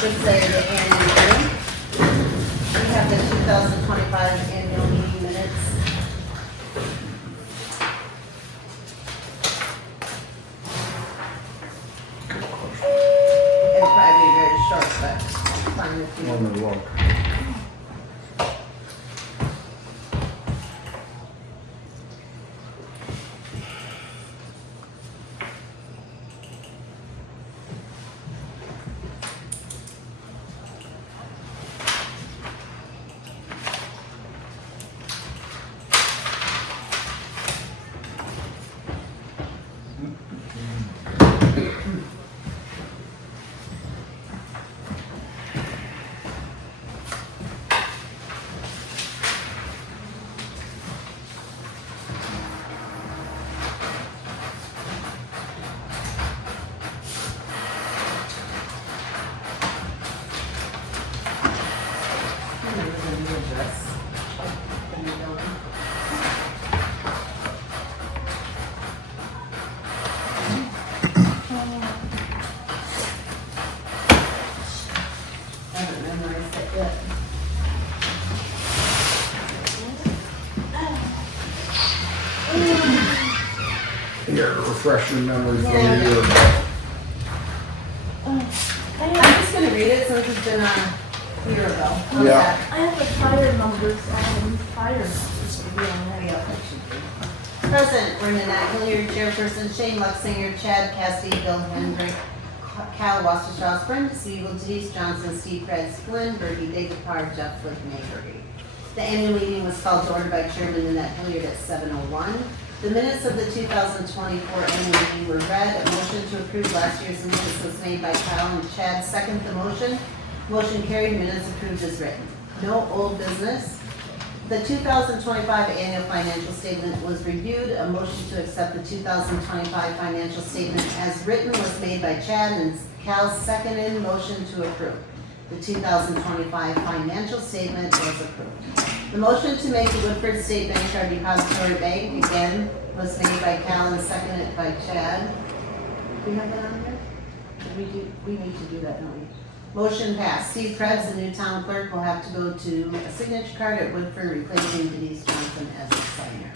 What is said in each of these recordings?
should say the annual meeting. We have the 2025 annual meeting minutes. It'll probably be very short, but fine if you. Let me look. I haven't memorized it yet. Here, refresh your memory from Yeah. a year ago. I'm just gonna read it since it's been a year ago. How's Yeah. that? I have the fire numbers, fire numbers to be on there. Yeah, that should be. Present, were Nanette Hilliard, Chairperson, Shane Luxinger, Chad Cassidy, Bill Hendrick, Cal Wasserstraw, Brenda Siegel, Denise Johnson, Steve Fred, Glenn Berkey, David Parr, Jeff Flick, May Berkey. The annual meeting was called to order by Chairman Nanette Hilliard at 7:01. The minutes of the 2024 annual meeting were read. A motion to approve last year's minutes was made by Kyle and Chad. Second the motion. Motion carried, minutes approved as written. No old business. The 2025 annual financial statement was reviewed. A motion to accept the 2025 financial statement as written was made by Chad and Cal seconded motion to approve. The 2025 financial statement was approved. The motion to make the Woodford State Bank Charter Depository Bank again was made by Cal and seconded by Chad. Do we have that on there? We need to do that, don't we? Motion passed. Steve Krebs, the new town clerk, will have to go to a signature card at Woodford, replacing Denise Johnson as the signer.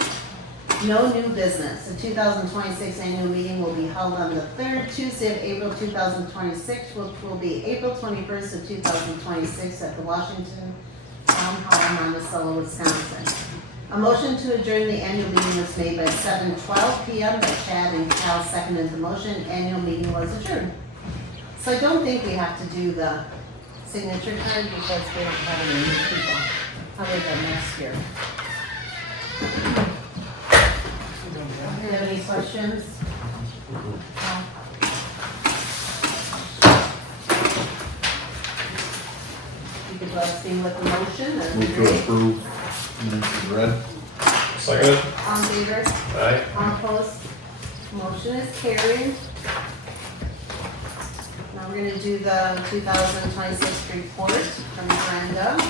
No new business. The 2026 annual meeting will be held on the third Tuesday of April 2026, which will be April 21st of 2026 at the Washington Town Hall, Monticello, Wisconsin. A motion to adjourn the annual meeting was made by 7:12 p.m. by Chad and Cal seconded the motion. Annual meeting was adjourned. So I don't think we have to do the signature card because we don't have any new people, other than next year. Do you have any questions? No? You could let us see with the motion, that'd be Move to great. approve. Minutes is read. Second. All in favor? Aye. All opposed? Motion is carried. Now we're gonna do the 2026 report from Brenda.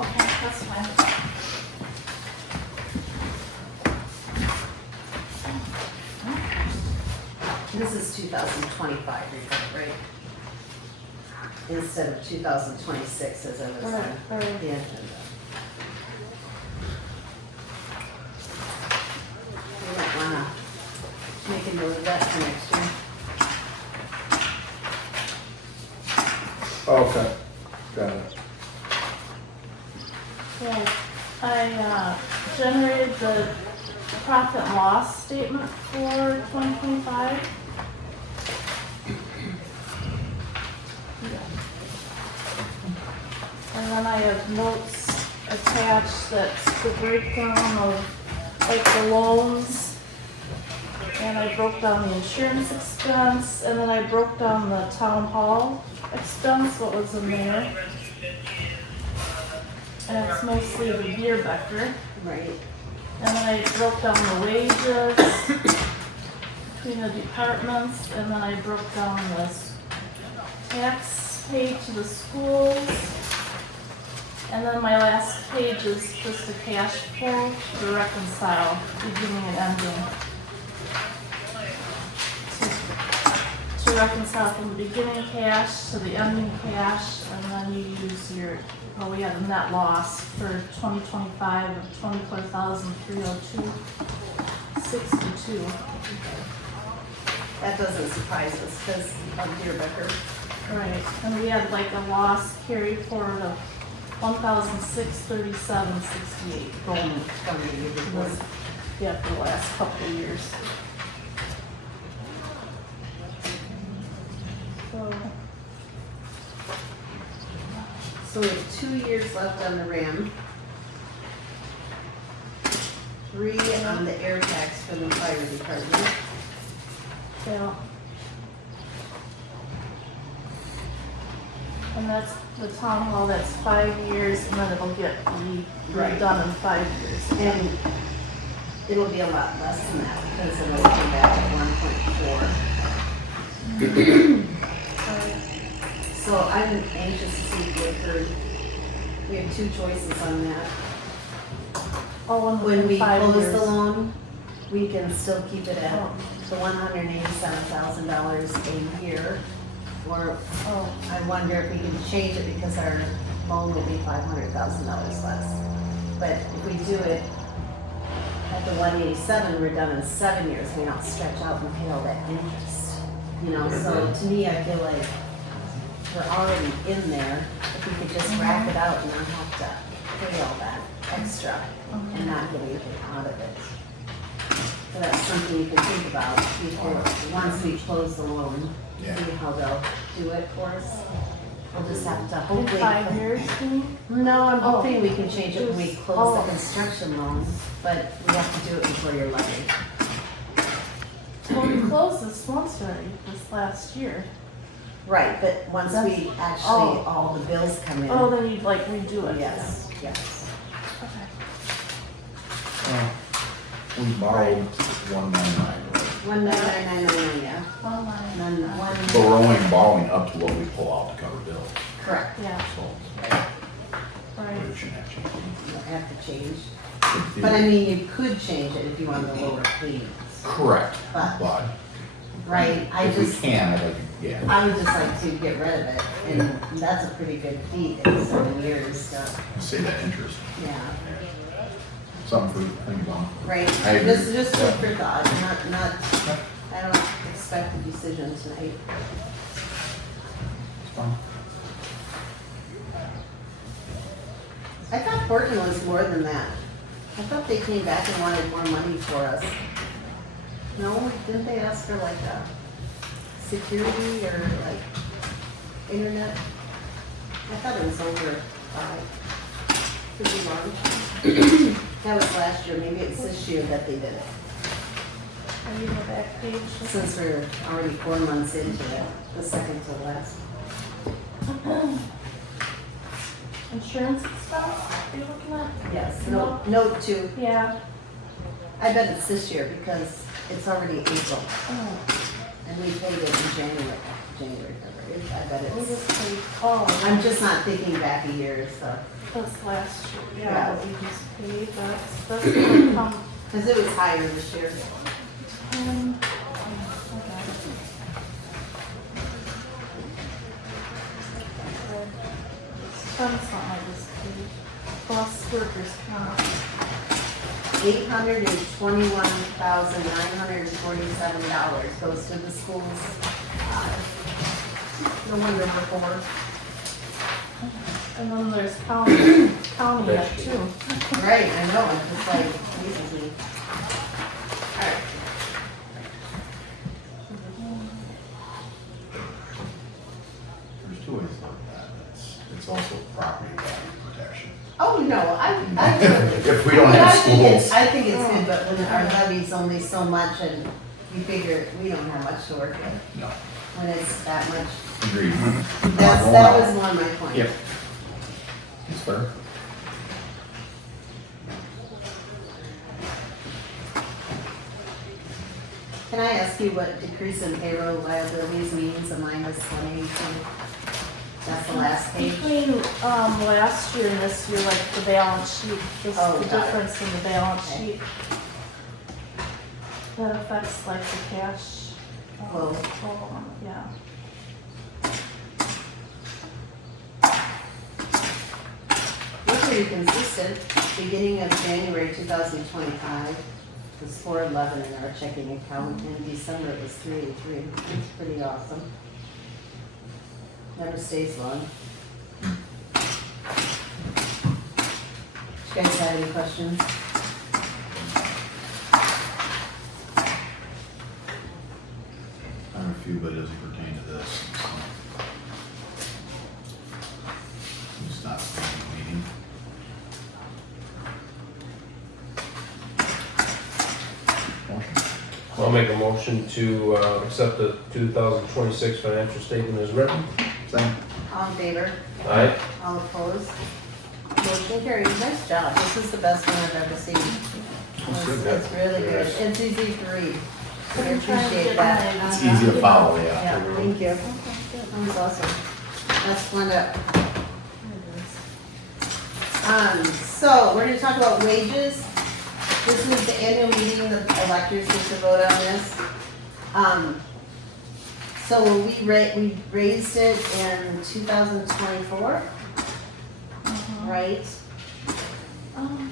Okay, that's fine. This is 2025 report, right? Instead of 2026 as I was on Right, the right. agenda. You might wanna make a note of that for next year. Okay, got it. Yeah, I generated the profit and loss statement for 2025. And then I have notes attached that's the breakdown of like the loans. And I broke down the insurance expense, and then I broke down the town hall expense, what was in there. And it's mostly the beer Becker. Right. And then I broke down the wages between the departments, and then I broke down the tax paid to the schools. And then my last page is just a cash flow to reconcile beginning and ending. to reconcile from the beginning cash to the ending cash, and then you use your, well, we had a net loss for 2025 of 24,302.62. That doesn't surprise us because of Deerbecker. Right, and we had like a loss carry forward of 1,637.68. Going from the year before. Was, yeah, for the last couple of years. So we have 2 years left on the RAM. 3 on the air tax for the fire department. Yeah. And that's the town hall, that's 5 years, and then it'll get Right. redone in 5 years. And it'll be a lot less than that because it'll come back to 1.4. So I'm anxious to see Woodford. We have 2 choices on that. Oh, When we 5 close years. the loan, we can still keep it at the $187,000 a year. Or Oh, I wonder if we can change it because our loan will be $500,000 less. But if we do it at the 187, we're done in 7 years. We don't stretch out and pay all that interest. You know, so to me, I feel like we're already in there. If we could just rack it out and not have to pay all that extra and not get anything out of it. So that's something you can think about before, once we close the loan, Yeah. see how they'll do it for us. We'll just have to in hopefully. 5 years, you mean? No, I'm Oh. hoping we can change it when we Just- close oh. the construction loan, but we have to do it before you're levied. Well, we closed this once already, this last year. Right, but once we actually, all the bills come in. Oh, then you'd like redo it. Yes, yes. Okay. We borrowed 199, right? 199,999, yeah. Oh, And my. then one, But we're only borrowing up to what we pull out to cover bills, correct, Yeah, so right. it shouldn't have changed. you don't have to change. It- But I mean, you could change it if you wanted to lower payments, Correct, But- but right? I if we just, can, I'd like, yeah. I would just like to get rid of it, and that's a pretty good feat in 7 years, so, Save that interest. yeah. Something for, think about. Right, I agree. just food for thought, not, I don't expect a decision tonight. It's fine. I thought Portland was more than that. I thought they came back and wanted more money for us. No, didn't they ask for like a security or like internet? I thought it was over 5. Could be wrong. That was last year, maybe it's this year that they did it. Are you in the back page? Since we're already 4 months into it, the second to last. Insurance expense, are you looking at? Yes, note 2. Yeah. I bet it's this year because it's already April Oh, and we paid it in January, February. I bet we it's, just paid, oh, I'm just not thinking back a year, so. that's last year, Yeah. yeah, what we just paid, that's gonna come, Because it was higher this year. okay. Expense on this page, plus workers' comp. $821,947 goes to the schools. No wonder we're poor. And then there's county up too. Right, I know, it's just like, Jesus, me. Alright. There's 2 ways to look at that. It's also property value protection. Oh, no, I If we don't have schools. I think it's good, but when our levy's only so much and you figure we don't have much to work with, No, when it's that much. agreed. That was more my point. Yep. It's fair. Can I ask you what decrease in payroll liabilities means in minus 182? That's the last page. Between, last year and this year, like the balance sheet, just Oh, the got it. difference in the balance Okay. sheet. That affects like the cash Well, Yeah. we're pretty consistent. Beginning of January 2025 was 411 in our checking account. In December it was 383. That's pretty awesome. Never stays long. You guys have any questions? I have a few, but it doesn't pertain to this. so. It's not a meeting. Motion? I'll make a motion to accept the 2026 financial statement as written. Second. All in favor? Aye. All opposed? Motion carries. Nice job. This is the best one I've ever seen. It's really good. It's easy to read. I I'm trying to appreciate get that. It's easy to follow, Yeah, yeah. thank you. Okay, good. That was awesome. Let's wind up. So we're gonna talk about wages. This is the annual meeting, the electors get to vote on this. So we raised it in 2024, right? Um,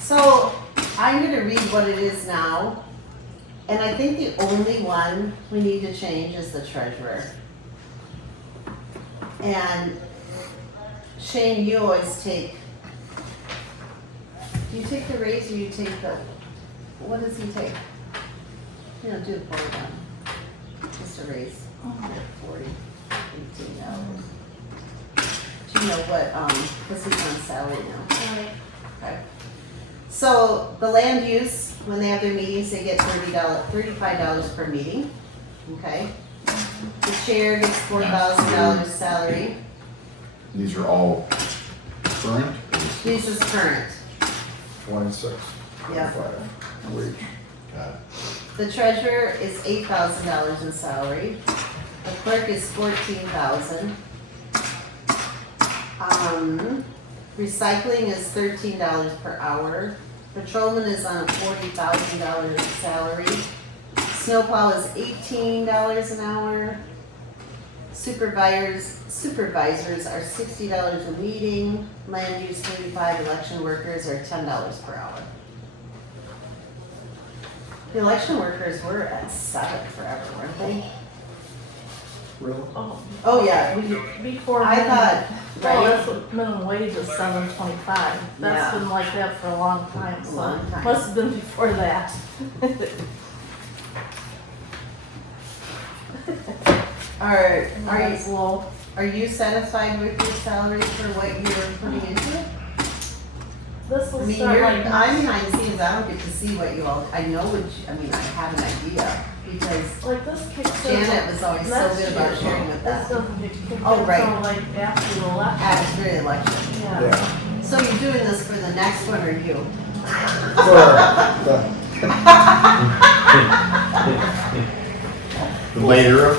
So I'm gonna read what it is now. And I think the only one we need to change is the treasurer. And Shane, you always take, do you take the raise or you take the, what does he take? You know, do the 41, just a raise, 40, $18. Do you know what, what's he on salary now? right. Okay. So the land use, when they have their meetings, they get $35 per meeting, okay? The chair gets $4,000 salary. These are all current? This is current. 26. Yeah. 25 wage. Got it. The treasurer is $8,000 in salary. The clerk is $14,000. Recycling is $13 per hour. Patrolman is on a $40,000 salary. Snowplow is $18 an hour. Supervisors are $60 a meeting. Land use 35, election workers are $10 per hour. The election workers were at 7 forever, weren't they? Really? Oh, Oh, yeah, before. I thought, Oh, right? that's what minimum wage is $7.25. That's Yeah. been like that for a long time, so Long time. must have been before that. Are That's low. you satisfied with your salary for what you're putting into it? This I will mean, start like I'm next, behind the scenes, I don't get to see what you all, I know what, I mean, I have an idea, because like this kicks in. Janet was always so next good about year. sharing with This that. doesn't get kicked in Oh, right. until like after the election. After the election. Yeah. Yeah. So you're doing this for the next one, or you? Later.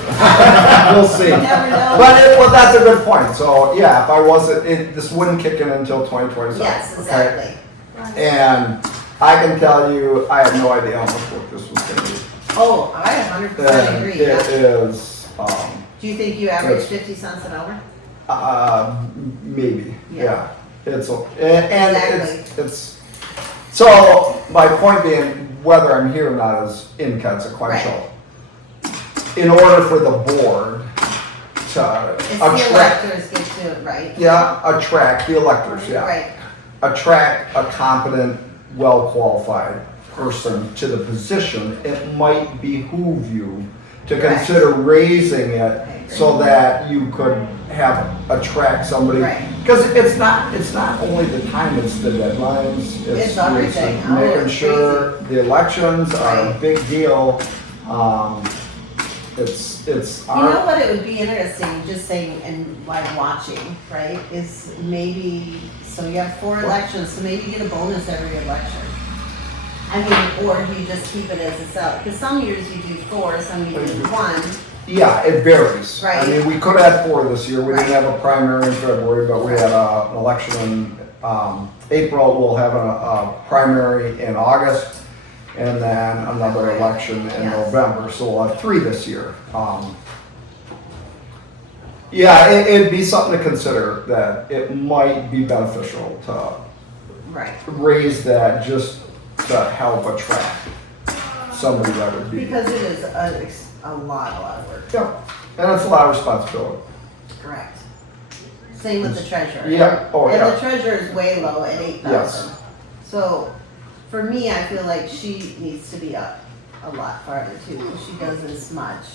We'll see. You never know. Well, that's a good point. So, yeah, if I wasn't, this wouldn't kick in until 2027. Yes, okay? exactly. Right. And I can tell you, I had no idea how much work this was going to be. Oh, I 100% And agree. it is, Do you think you average 50 cents an hour? maybe, Yeah. yeah. It's, and Exactly. it's, so my point being, whether I'm here or not is inconsequential. In order for the board to It's the attract, electors get to it, right? attract the electors, yeah. Right, Attract a competent, well-qualified person to the position, it might behoove you to Correct. consider raising it I agree. so that you could attract somebody. Right. Because it's not only the time, it's the deadlines. It's everything. Oh, Making it's sure the elections are a Right. big deal. It's You know what, it would be interesting, just saying, and like watching, right, is maybe, so you have 4 elections, so maybe you get a bonus every election. I mean, or do you just keep it as a salary? Because some years you do 4, some you do 1. Yeah, it varies. Right. I mean, we could have had 4 this year. We didn't Right. have a primary in February, but we had an election in April. We'll have a primary in August. and then another election in Yes. November, so we'll have 3 this year. Yeah, it'd be something to consider, that it might be beneficial to Right. raise that just to help attract somebody that would be. Because it is a lot of work. Yeah, and it's a lot of responsibility. Correct. Same with the treasurer. Yeah, oh And yeah, the treasurer is way low at 8,000. Yes. So For me, I feel like she needs to be up a lot farther too, because she does as much.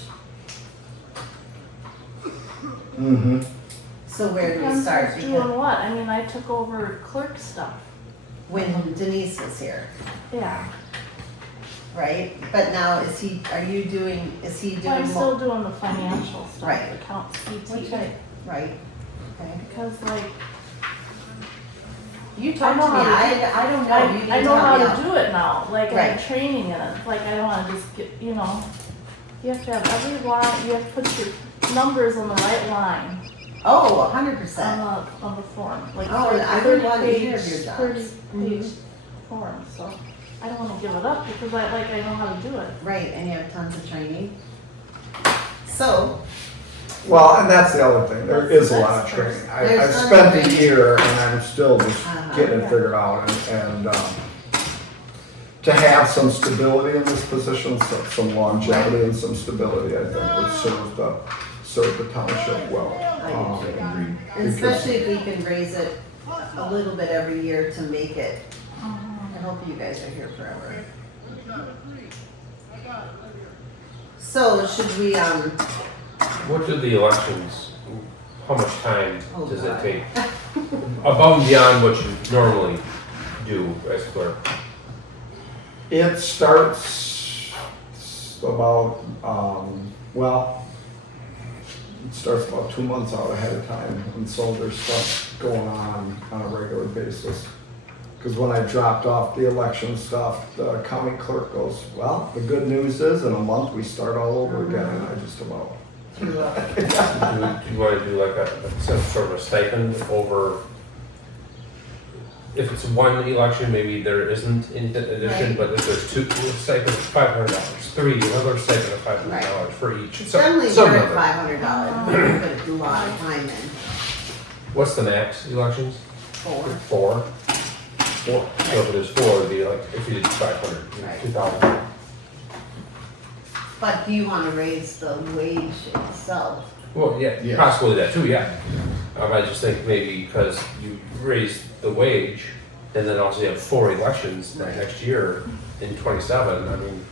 mm-hmm. So where do we Depends start? who's Because doing what, I mean, I took over clerk stuff, when Denise was here, yeah. right? But now is he doing I'm more? still doing the financial stuff, Right. accounts, Okay. CT, Right, okay. because like, You talked I to know me, how to I don't know, you I didn't know how help me to out. do it now, like I'm Right. training in it, like I don't wanna just get, you know, you have to have every line, you have to put your numbers on the right line Oh, 100%. on the form, like Oh, thirty- I would 30 want to hear page- of your jobs. 30 page Mhm. form, so I don't wanna give it up because I know how to do it. Right, and you have tons of training. So, Well, and that's the other thing, there is a lot of That's training. first. I've There's tons of spent a training. year and I'm still just Uh-huh. getting it Yeah. figured out, and to have some stability in this position, some longevity and some stability, I think would serve the township well. I do too. Agreed. and especially if we can raise it a little bit every year to make it, Mm-hmm. I hope you guys are here forever. So should we, What do the elections, how much time Oh, does God. it take? Above and beyond what you normally do as clerk? It starts about, well, it starts about 2 months out ahead of time, and so there's stuff going on a regular basis. Because when I dropped off the election stuff, the county clerk goes, well, the good news is in a month we start all over again, and I just about, Do you want to do like some sort of a stipend over, if it's one election, maybe there isn't in addition, Right. but if there's two, stipend of $500, 3, another stipend of $500 for each. it's Some- definitely some worth number. $500, we put a lot of time in. What's the max elections? 4. 4? 4. So if there's 4, it'd be like, if you did 500, Right. 2,000. But do you wanna raise the wage itself? Well, yeah, Yeah. possibly that too, yeah. I just think maybe because you raise the wage, and then also you have 4 elections next year in 27, I mean,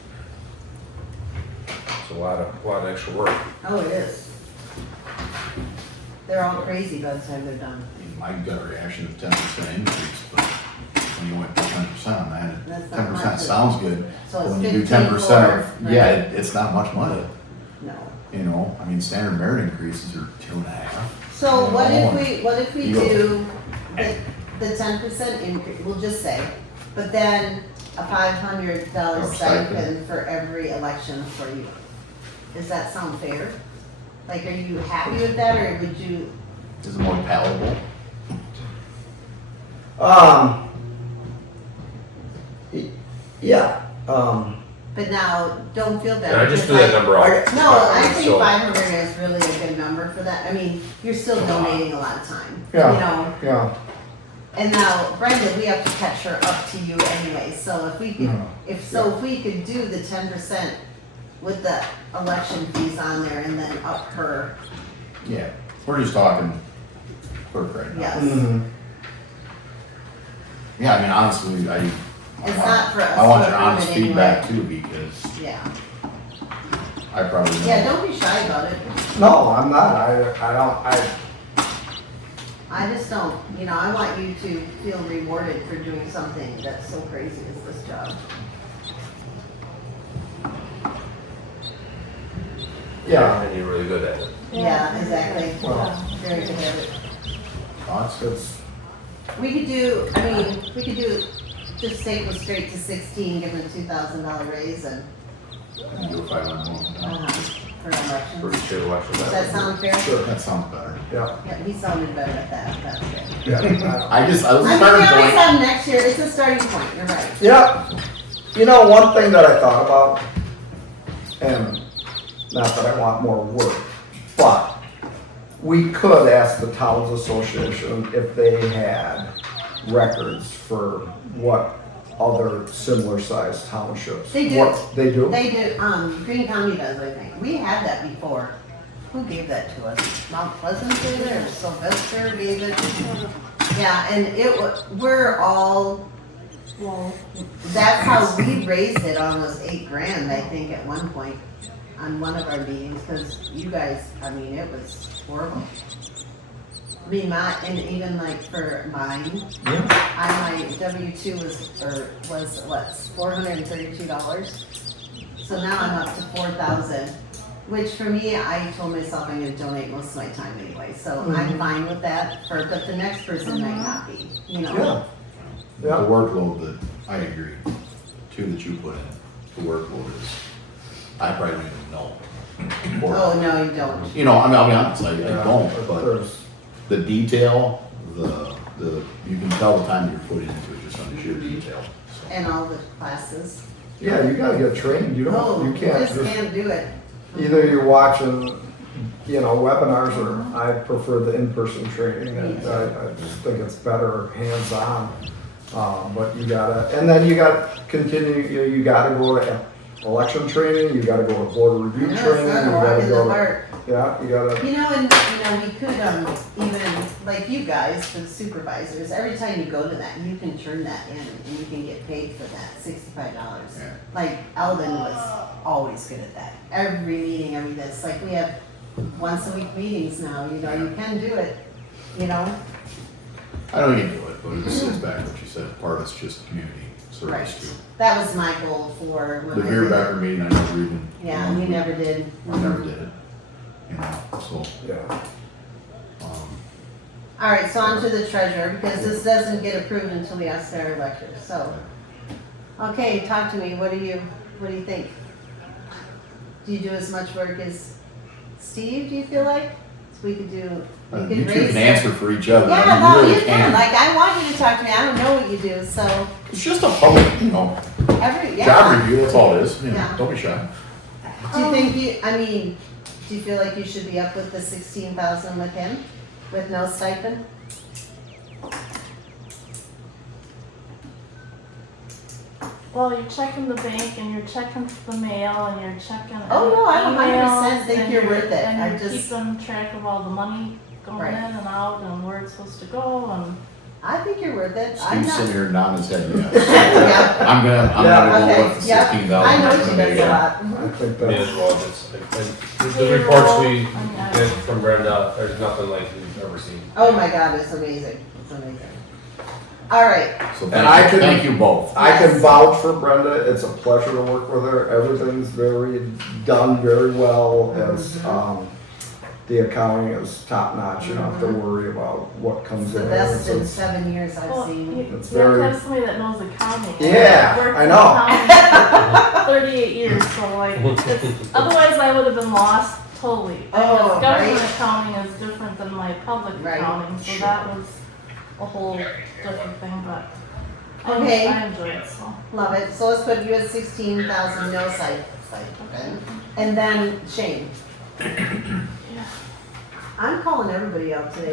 it's a lot of extra work. Oh, it is. They're all crazy by the time they're done. My gut reaction is 10% increase, but when you went to 10% on that, That's not 10% much. sounds good. So But it's when you do 15.4, 10%, yeah, right? it's not much money, No. you know? I mean, standard merit increases are 2.5. So what No. if we You go. do the 10% increase, we'll just say, but then a $500 Oh, stipend. stipend for every election for you? Does that sound fair? Like, are you happy with that, or would you, Is it more palatable? yeah, but now, don't feel bad. And I just because threw that number out. No, I think So- 500 is really a good number for that. I mean, you're still donating a lot of time, you Yeah. know? yeah. And now, Brenda, we have to catch her up to you anyway, so if we could, Yeah. if we could do the 10% with the election fees on there and then up her, Yeah, we're just talking clerk right now. yes. Mhm. Yeah, I mean, honestly, It's not for us I want to your approve honest it feedback anyway. too, because Yeah, I probably don't. yeah, don't be shy about it. No, I'm not, I just don't, you know, I want you to feel rewarded for doing something that's so crazy as this job. yeah, And you're really good at it. Yeah, exactly. Well, Very good at it. Thoughts? it's, We could do, I mean, we could do, just take it straight to 16, give them a $2,000 raise and, And do a 500 more. for For elections. each election. Does that sound fair? sure, That sounds better. yeah, Yeah, he sounded better at that, that's good. yeah. I was I mean, we starting always point. have next year, it's a starting point, you're right. Yeah, You know, one thing that I thought about, and not that I want more work, but we could ask the Towns Association if they had records for what other similar sized townships. They do. What they do? They do, Green County does, I think. We had that before. Who gave that to us? Mount Pleasant did it, or Sylvester gave it? Yeah, and we're all, Well, that's how we raised it, almost $8,000, I think, at one point on one of our meetings, because you guys, I mean, it was horrible. I mean, and even like for mine, my W-2 was what, $432? So now I'm up to 4,000, which for me, I told myself I'm gonna donate most of my time anyway, so I'm fine with that, but the next person might not be, you know? Yeah. The Yeah. workload that, I agree, two that you put in, the workload is, I probably don't even know. Or- Oh, no, you don't. You know, I mean, I'll be honest, I don't, but There's- the detail, you can tell the time you're putting into it just on the sheer detail, so. And all the classes. Yeah, you gotta get trained. You Oh, don't, you can't just just, can't do it. either you're watching, you know, webinars, or I prefer the in-person training. And I just think it's better hands-on. But you gotta, and then you gotta continue, you gotta go to election training, you gotta go to board review No, training, it's you not a walk gotta in the go, park. yeah, you gotta, You know, and, we could, even, like you guys, the supervisors, every time you go to that, you can turn that in and you can get paid for that, $65. Yeah. Like Eldon was always good at that. Every meeting, every this, like we have once a week meetings now, you know, you can do it, you know? I know you can do it, but it's back what you said, part of it's just community Right. service too. That was my goal for when The I beer did it. backer meeting, I never even. Yeah, you never did. I never did it, you know, so, yeah. All right, so on to the treasurer, because this doesn't get approved until we ask our electors, so. Okay, talk to me, what do you think? Do you do as much work as Steve, do you feel like? So we could do, we could you two raise. can answer for each other. I Yeah, mean, no, really you can, like, I want you to talk to me, I don't know what you do, so, It's just a public, you know, yeah. job review, that's all it is, you know, Yeah. don't be shy. Do you think do you feel like you should be up with the 16,000 with him, with no stipend? well, you're checking the bank and you're checking the mail and you're checking. Oh, no, I 100% emails, think and you're worth it. And I you're just- keeping track of all the money going Right. in and out and where it's supposed to go and. I think you're worth it, I'm Steve's not. sitting here nodding his head, yes. Yeah, I'm gonna okay, go with the yeah, 16,000. I know what you guys I got. think Me that's, as well, the reports we get from Brenda, there's nothing like we've ever seen. Oh my God, it's amazing, it's amazing. All right, So And I can- thank you both. I can Yes. vouch for Brenda. It's a pleasure to work with her. Everything's done very well. As the accounting is top notch. You don't have to worry about what comes it's the in. best in It's- 7 years I've Well, seen. you It's you have very- to have somebody that knows accounting. Yeah, I've worked I in know. accounting for 38 years, so like, otherwise I would have been lost totally. Oh, Because government right. accounting is different than my public Right. accounting, so that was a whole different thing, but Okay. I enjoy it, so. Love it, so let's put you at 16,000, no stipend. And then Shane. I'm calling everybody out today.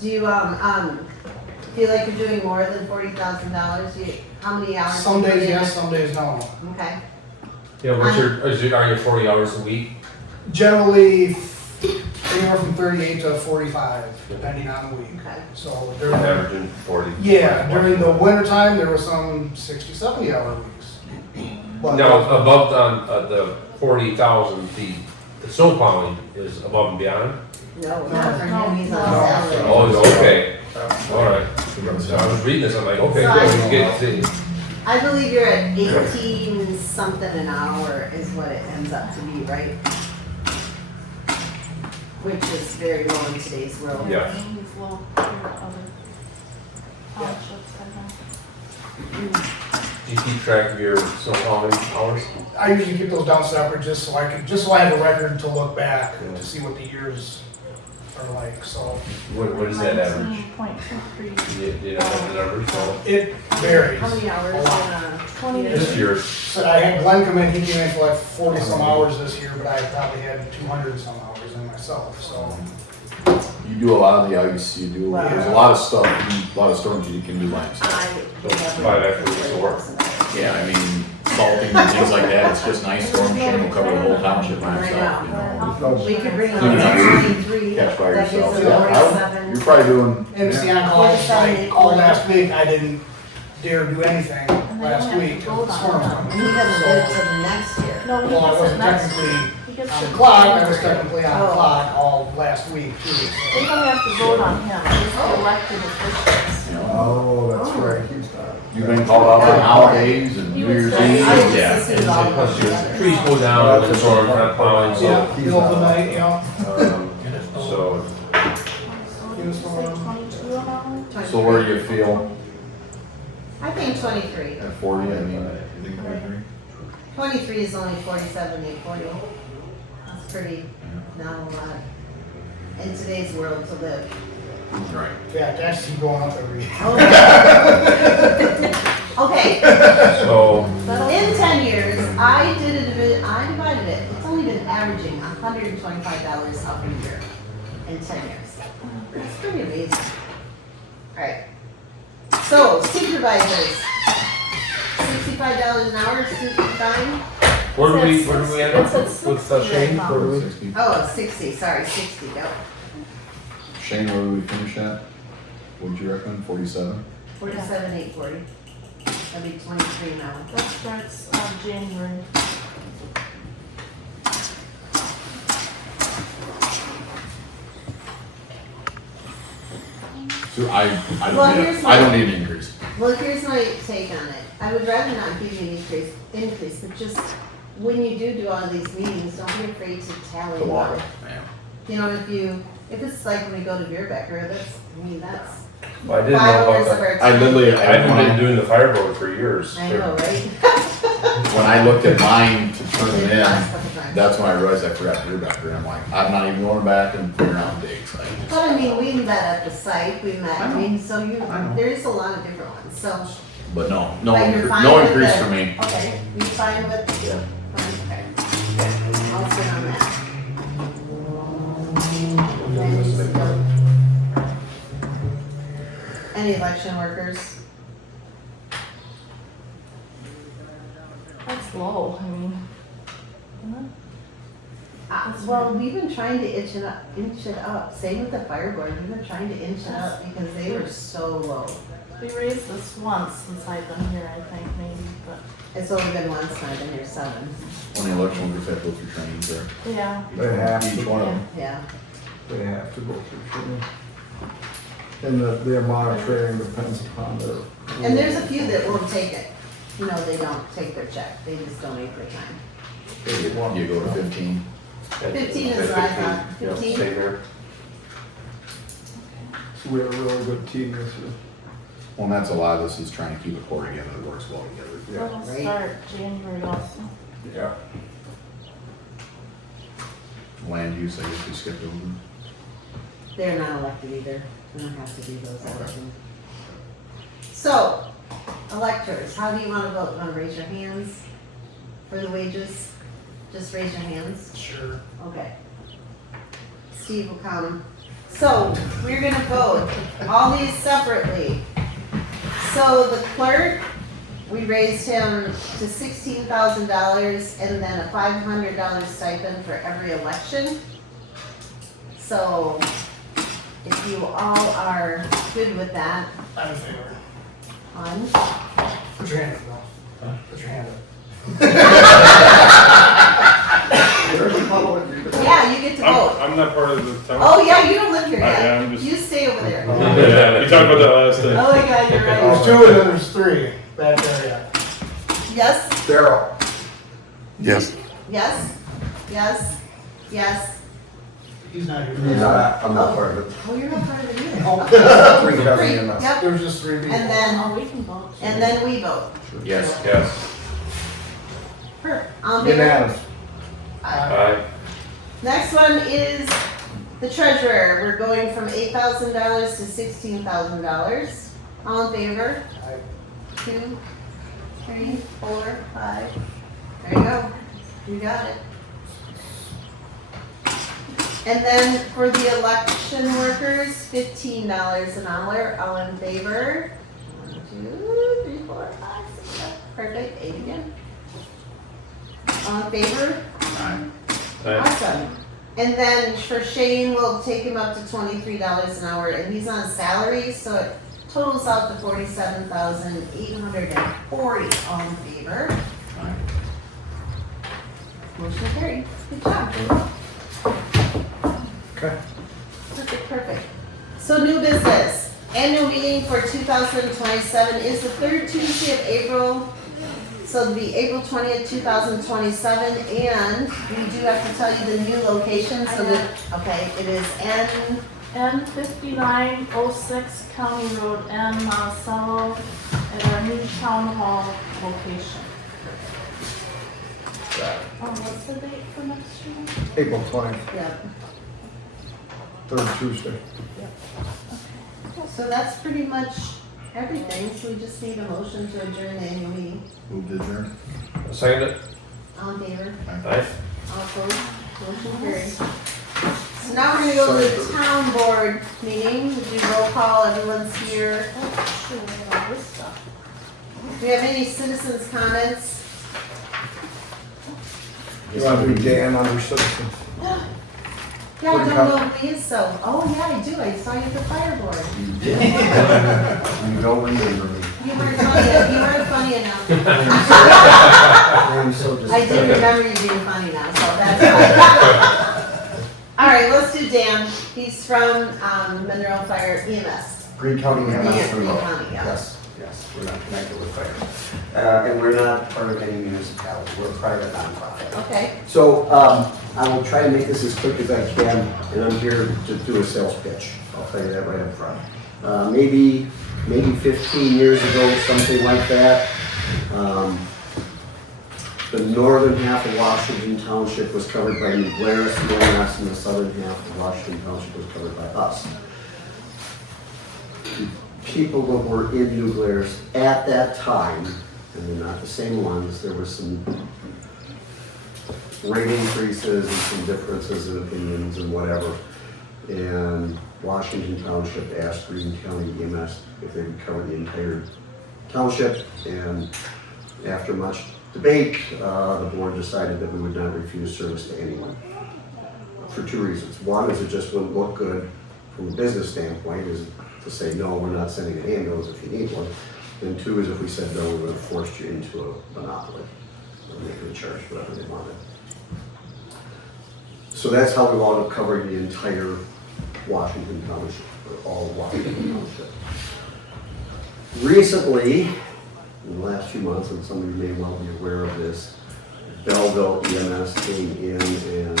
Do you, feel like you're doing more than $40,000? How many hours? Some do you put days in? yes, some days no. Okay, Yeah, are you 40 hours a week? Generally, anywhere from 38 to 45, depending on the week. okay. So during the, Averaging 40. yeah, during the winter time, there was some 60, 70 hour weeks. But Now, above the 40,000, the snow plowing is above and beyond? No, not for him, he's on No. salary. Oh, okay, all right. So I was reading this, I'm like, okay, good, we get to, I believe you're at 18 something an hour is what it ends up to be, right? Which is very low in today's world. Yeah. He's low compared to other townships, I think. do you keep track of your snow plowing hours? I usually keep those down separate just so I have a record to look back to see what the years or like, so What is that average? 19.23. You don't have the numbers, so. it varies. How many hours A in lot. a? 20 This year, So I had Glenn come in, he came in for like 40 some hours this year, but I probably had 200 some hours in myself, so. You do a lot of the ice, you do, there's a lot of stuff, a lot of storms you can do by yourself. I. So 5 extra weeks of work. Yeah, I mean, salting and things like that, it's just nice storm, Shane will cover the whole township by himself, you know. We could bring on Clean it up. 23. Catch by That gives yourself, us yeah, I 47. would- you're probably doing, And the on-calls, like, all last week, I didn't dare do anything they last don't have week, to because vote the on storm was that. And coming. he doesn't do it So, till the next year. No, he well, I gets it wasn't next. technically He gets on it the clock, I next was year. technically on Oh. the clock all last week too. They So. don't have to vote on him, just the elected officials. you know, Oh, that's right, he's not. you've been called out on holidays and New Year's Eve, I just yeah. assumed all and plus of your them. trees go down and the storm, not plowing, Yeah, so. middle of the night, you know. So, Did you say 22 an hour? So where do you feel I think 23. at 40, I mean, you think 43? 23 is only 47, 840. That's pretty, not a lot. In today's world to live. Right. Yeah, it actually going up every year. Okay, so, in 10 years, I divided it. It's only been averaging $125 up a year in 10 years. That's pretty amazing. Alright. So, supervisors. $65 an hour, super fine. where do we end up It's at with 60 Shane? right Where do we? 60. Oh, 60, sorry, 60, yep. Shane, where would we finish at? What'd you recommend, 47? 47, 840. That'd be 23 now. That starts January. So I Well, don't here's need, my- I don't need an increase. Well, here's my take on it. I would rather not give you an increase, but just when you do all of these meetings, don't be afraid to tally The water, up. yeah. You know, if it's like when we go to Beerbecker, that's Well, I didn't 5 know hours about of that. our I time. literally, I've when been doing the fireboard for years. I know, right? when I looked at mine to turn it in, Last couple times. that's when I realized I forgot Beerbecker, and I'm like, I'm not even going back and figuring out dates. I just- But I mean, we met at the site, we met, I mean, so I know. there is a lot of different ones, so. But no, But you're fine no with increase the- for me. Okay, you fine with? Yeah. Okay. I'll sit on that. Any election workers? That's low, I mean. Isn't Well, we've been trying to inch it up. Same with the fire board. We've been trying to inch it up because they were so low. it? We raised this once since I've been here, I think, maybe, but, It's only been once and I've been here 7. When the election workers have to go through trainings there. yeah. They have Each to, one of them. Yeah. they have to go through training. And the amount of training depends upon their. And there's a few that won't take it. You know, they don't take their check. They just donate their time. You go to 15. 15 is what I thought. 15? Yep, same here. So we have a really good team this year. Well, and that's a lot of this is trying to keep a core together that works well together. It'll Right. start January also. Yeah. Land use, I guess we skipped over. They're not elected either. We don't have to do those elections. So, electors, how do you want to vote? Want to raise your hands for the wages? Just raise your hands. Sure. Okay. Steve will count them. So, we're gonna vote all these separately. So the clerk, we raised him to $16,000 and then a $500 stipend for every election. So, if you all are good with that, I'm in favor. on, Put your hand up, Bill. Put your hand up. yeah, you get to vote. I'm not part of the town. Oh, yeah, you don't live here Yeah, yet. I'm just- You stay over there. Yeah, we talked about that last Oh time. my God, you're There's right. 2 and then there's 3 back there, yeah. Yes, Daryl. Yes. yes, yes, yes. He's not here. I'm not part of it. Oh, you're not part of it either. Oh, Three Three, definitely enough. yep, There's just 3 people. and then, Oh, we can vote. we vote. Yes. Yes. Perfect. All in favor? Unanimous. Aye. Aye. Next one is The treasurer, we're going from $8,000 to $16,000. All in favor? Aye. 2, 3, 4, 5. There you go. You got it. And then for the election workers, $15 an hour. All in favor? 1, 2, 3, 4, 5, 6, 7. Perfect. 8 again. All in favor? Aye. Awesome. And then for Shane, we'll take him up to $23 an hour, and he's on salary, so it totals out to $47,840. All in favor? Aye. Motion carried. Good job. Okay. Perfect. So new business. Annual meeting for 2027 is the third Tuesday of April. So it'll be April 20th, 2027, and we do have to tell you the new location, so that, okay, it is N5906 County Road N, Monticello, at our new town hall location. What's the date for next year? April 20th, Yeah. third Tuesday. So that's pretty much everything, so we just need a motion to adjourn the annual meeting. Move to adjourn. Second it? All in favor? Aye. All opposed? Motion carried. So now we're gonna go to the town board meeting, we do roll call, everyone's here. Oh, shoot, I got all this stuff. Do we have any citizens' comments? You want to be Dan under citizens? Yeah, I don't know who he is, so, oh yeah, I do, I saw you at the fire board. You did. You don't remember me. You weren't funny enough. I'm so I do remember you being funny now, so that's fine. All right, let's do Dan. He's from Monroe Fire EMS. Green County Yeah, EMS Green remote. County, yeah. Yes, we're not connected with fire. And we're not part of any municipality, we're a private nonprofit. Okay, So, I will try and make this as quick as I can, and I'm here to do a sales pitch. I'll tell you that right up front. Maybe 15 years ago, something like that, the northern half of Washington Township was covered by New Glarus EMS, and the southern half of Washington Township was covered by us. People that were in New Glarus at that time, and they're not the same ones, there was some rate increases and some differences in opinions and whatever. And Washington Township asked Green County EMS if they would cover the entire township. And after much debate, the board decided that we would not refuse service to anyone. For 2 reasons. One is it just wouldn't look good from a business standpoint, is to say, no, we're not sending an ambulance if you need one. And 2 is if we said no, we would have forced you into a monopoly. And they could charge whatever they wanted. So that's how we wound up covering the entire Washington Township, or all of Washington Township. Recently, in the last few months, and some of you may well be aware of this, Belleville EMS came in and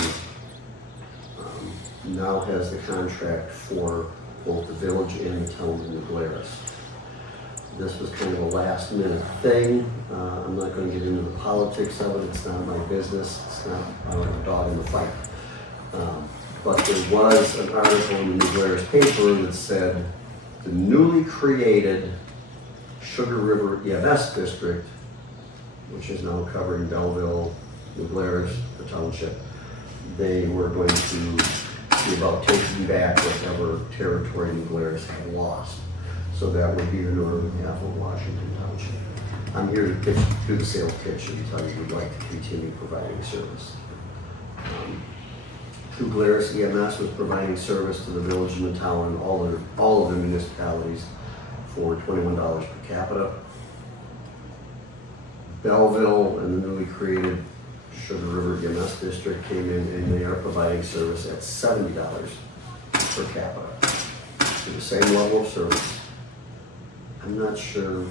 now has the contract for both the village and the town of New Glarus. This was kind of a last minute thing. I'm not going to get into the politics of it. It's not my business. It's not, I don't have a dog in the fight. But there was an article in the New Glarus paper that said the newly created Sugar River EMS district, which is now covering Belleville, New Glarus, the township, they were going to be about taking back whatever territory New Glarus had lost. So that would be the northern half of Washington Township. I'm here to do the sales pitch and tell you we'd like to continue providing service. New Glarus EMS was providing service to the village and the town and all of the municipalities for $21 per capita. Belleville and the newly created Sugar River EMS district came in and they are providing service at $70 per capita for the same level of service. I'm not sure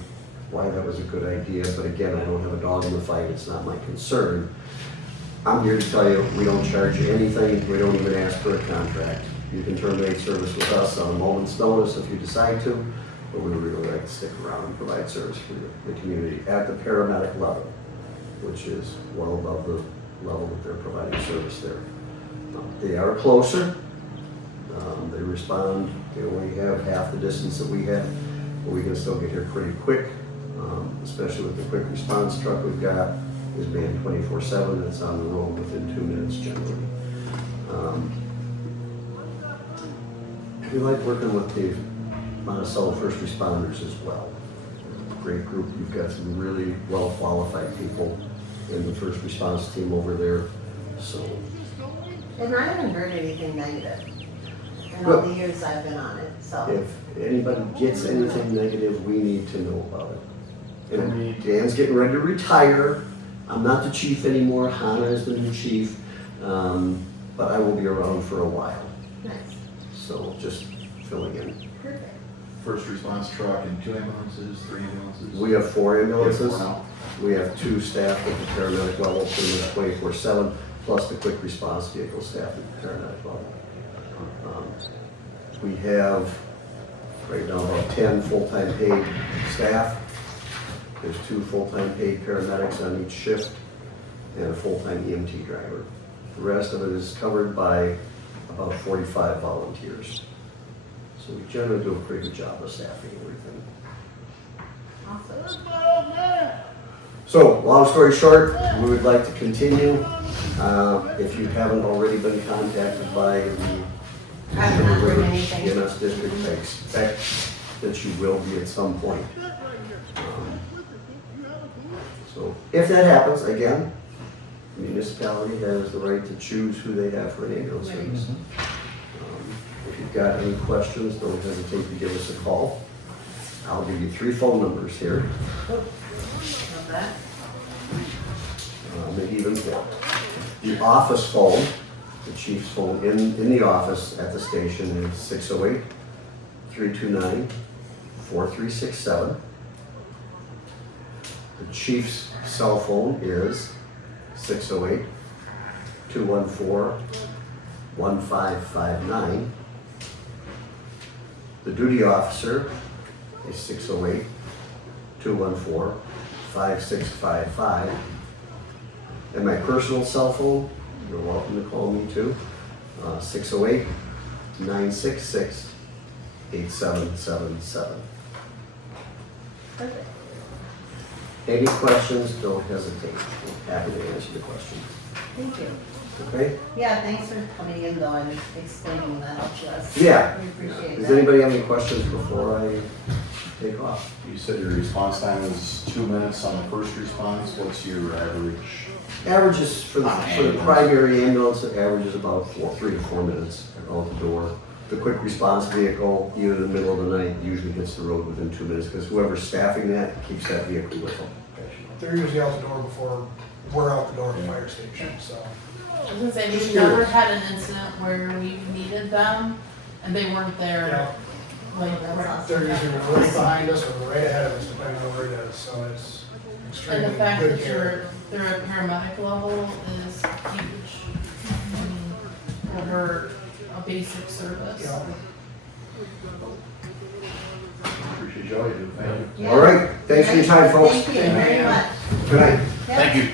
why that was a good idea, but again, I don't have a dog in the fight, it's not my concern. I'm here to tell you, we don't charge you anything, we don't even ask for a contract. You can terminate service with us on a moment's notice if you decide to, but we would really like to stick around and provide service for the community at the paramedic level, which is well above the level that they're providing service there. They are closer, They respond, they only have half the distance that we have, but we can still get here pretty quick, especially with the quick response truck we've got. Is manned 24/7, it's on the road within 2 minutes generally. We like working with the Monticello first responders as well. Great group, you've got some really well qualified people in the first response team over there, so. And I haven't heard anything negative in all the years I've been on it, so. If anybody gets anything negative, we need to know about it. And Dan's getting ready to retire. I'm not the chief anymore, Hannah is the new chief, but I will be around for a while. Nice, So just filling in. perfect. First response truck and 2 ambulances, 3 ambulances? We have 4 ambulances. You have 4 now? We have 2 staff at the paramedic level, pretty much 24/7, plus the quick response vehicle staff at the paramedic level. We have right now about 10 full-time paid staff. There's 2 full-time paid paramedics on each shift and a full-time EMT driver. The rest of it is covered by about 45 volunteers. So we generally do a pretty good job of staffing everything. Awesome. So, long story short, we would like to continue. If you haven't already been contacted by the I have not heard anything. EMS district, I expect that you will be at some point. So, if that happens, again, the municipality has the right to choose who they have for an ambulance service. If you've got any questions, don't hesitate to give us a call. I'll give you 3 phone numbers here. Love that. Maybe even 4. The office phone, the chief's phone in the office at the station is 608-329-4367. The chief's cell phone is 608-214-1559. The duty officer is 608-214-5655. And my personal cell phone, you're welcome to call me too, 608-966-8777. Perfect. Any questions, don't hesitate. I'm happy to answer the question. Thank you. Okay? Yeah, thanks for coming in though and explaining that up to us. Yeah. We appreciate Does that. anybody have any questions before I take off? You said your response time is 2 minutes on the first response. What's your average? Averages for the primary ambulance, it averages about 3 to 4 minutes out the door. The quick response vehicle, even in the middle of the night, usually hits the road within 2 minutes because whoever's staffing that keeps that vehicle with them. They're usually out the door before we're out the door at the fire station, so. I was gonna say, we've never had an incident where we needed them and they weren't there. Yeah, Like, they're usually right behind us or right ahead of us, depending on where it is, so it's and extremely the fact good that care. they're at paramedic level is huge. I mean, over a basic service. Yeah. Appreciate you all you do. Thank you. Yeah. All right, thanks for your time, folks. Thank you very much. Good night. Yeah. Thank you.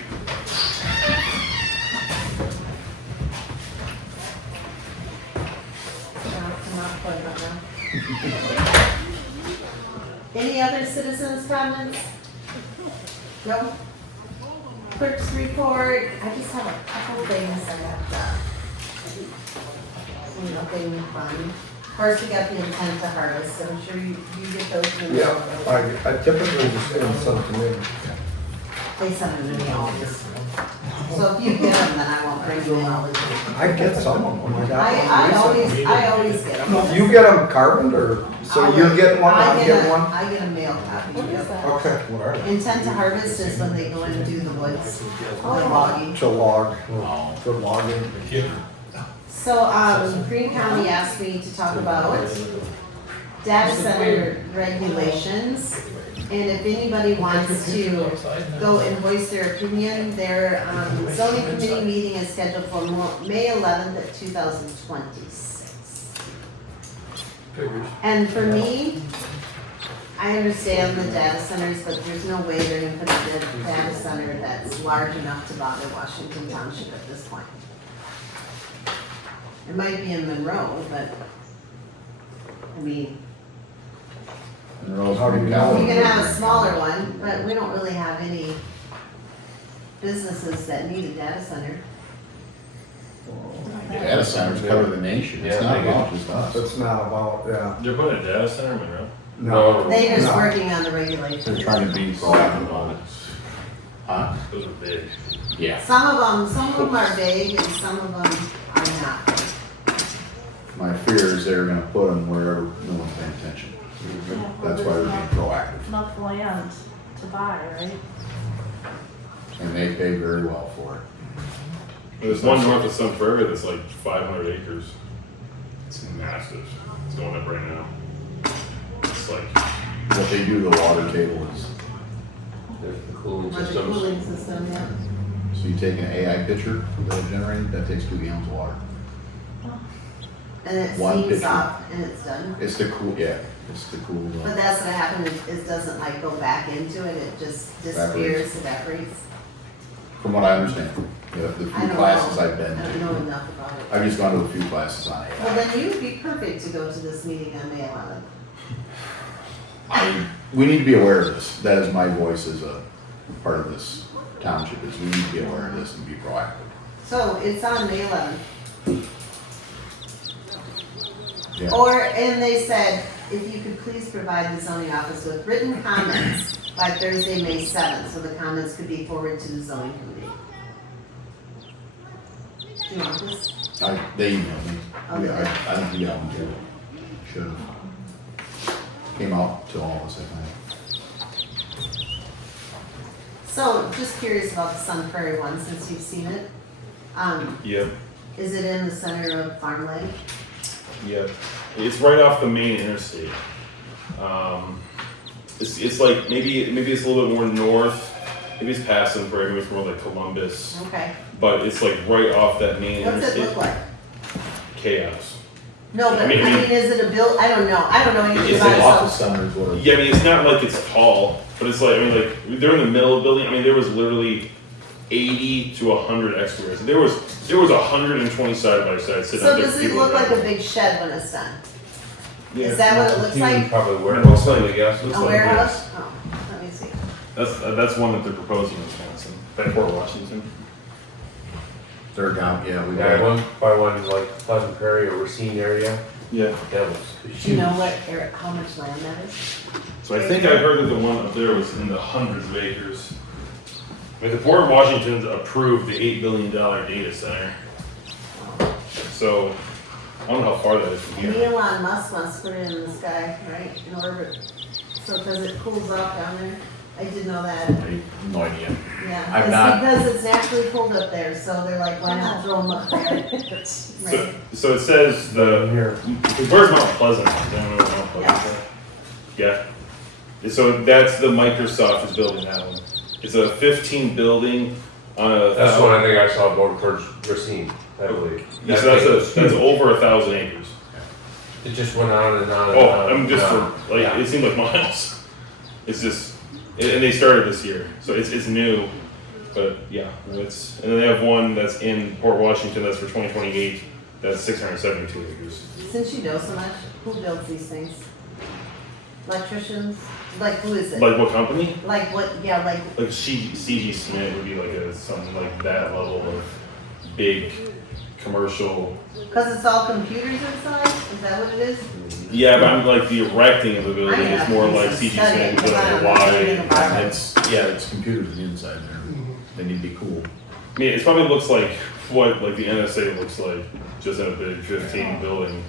Any other citizens' comments? No? Clerk's report, I just have a couple things I have to, nothing fun. First, we got the intent to harvest, I'm sure you get those. in the- Yeah, I typically just send some to me. They send them to me always. So if you get them, then I won't bring them in. I get some of them. I always get them. You get them carbon or, so you get one, I get one? I get a mail copy. What is that? Okay, what are they? Intent to harvest is when they go in and do the woods, the logging. To log, for logging. So, Green County asked me to talk about data center regulations. And if anybody wants to go and voice their opinion, their zoning committee meeting is scheduled for May 11th at 2026. And for me, I understand the data centers, but there's no way they're gonna put a data center that's large enough to bother Washington Township at this point. It might be in Monroe, but, I mean, And How do you you know? can have a smaller one, but we don't really have any businesses that need a data center. Data centers cover the nation, it's Yeah, not they do. about just us. It's not about, yeah. They're putting a data center in Monroe. No. They just No. working on the They're regulations. trying to be proactive on it. Huh? Those are big. Yeah. Some of them are vague and some of them are not. My fear is they're gonna put them wherever no one's paying attention. Yeah, That's why they're being proactive, enough land to buy, right? and they pay very well for it. There's one north of Sun Prairie that's like 500 acres. It's massive. It's going up right now. It's like, What they do to the water table is, The cooling With the systems. cooling system, yeah. so you take an AI picture that it generated, that takes 2 gallons of water. And it One steams picture. off and it's done. It's the cool, yeah, it's the cool. But that's what happened, it doesn't like go back into it, it just disappears, evaporates. From what I understand, the I few don't classes know. I've been I don't to, know enough about it. I've just gone to a few classes on Well, AI. then you'd be perfect to go to this meeting on May 11th. We need to be aware of this, that is my voice as a part of this township, is we need to be aware of this and be proactive. So it's on May 11th. Yeah. And they said, if you could please provide the zoning office with written comments by Thursday, May 7th, so the comments could be forwarded to the zoning committee. Do you want this? They emailed me. Okay. Yeah, I think you got one too. Should've. Came out to all of us, I think. So, just curious about the Sun Prairie one, since you've seen it. yep, Is it in the center of farmland? yep. It's right off the main interstate. It's like maybe it's a little bit more north. Maybe it's past Sun Prairie. Maybe it's more like Columbus. Okay. But it's like right off that main What's it interstate. look like? Chaos. No, but I I mean- mean, is it a I don't know anything It's about an it. Office so- center is what it. Yeah, I mean, it's not like it's tall, but it's like, I mean, like, they're in the middle of the building. I mean, there was literally 80 to 100 excavators. There was 120 side by side sitting So out there. does for it people look to like a drive. big shed when it's done? Yeah. Is that what it looks like? Probably warehouse, I guess. Looks A like warehouse? Oh, let me see. That's one that they're proposing in Wisconsin, by Port Washington. They're down, yeah, we Yeah, I got, went by one like Pleasant Prairie or Racine area. Yeah. That was Do you know huge. what, how much land that is? So I think I heard that the one up there was in the hundreds of acres. I mean, the Port of Washington's approved the $8 billion data center. So I don't know how far that is from And here. Elon Musk wants to put it in the sky, right, in orbit. So because it cools off down there. I did know that, I have no idea. yeah. I'm It's not- because it's naturally cold up there, so they're like, why not throw them up there? So, Right. so it says Here. where's Mount Pleasant? I don't know where Mount Pleasant is. Yeah. So that's the Microsoft is building that one. It's a 15 building on a. That's the one I think I saw going towards Racine, I believe. Yeah, so that's over 1,000 acres. It just went on and on and Oh, on. I'm just and on. for like Yeah. it seemed like miles. It's just, and they started this year, so it's new. But yeah, it's and then they have one that's in Port Washington that's for 2028. That's 672 acres. Since you know so much, who builds these things? Electricians? Like, who is it? Like what company? Like what, yeah, like, Like CG Smith would be like something like that level of big commercial. because it's all computers inside? Is that what it is? Yeah, but I'm like the erecting of the building I is know, more it's like a CG study, Smith would because I like don't know anything wide. about it. It's computers on the inside there. They need to be cool. I mean, it probably looks like what like the NSA looks like, just in a big 15 building.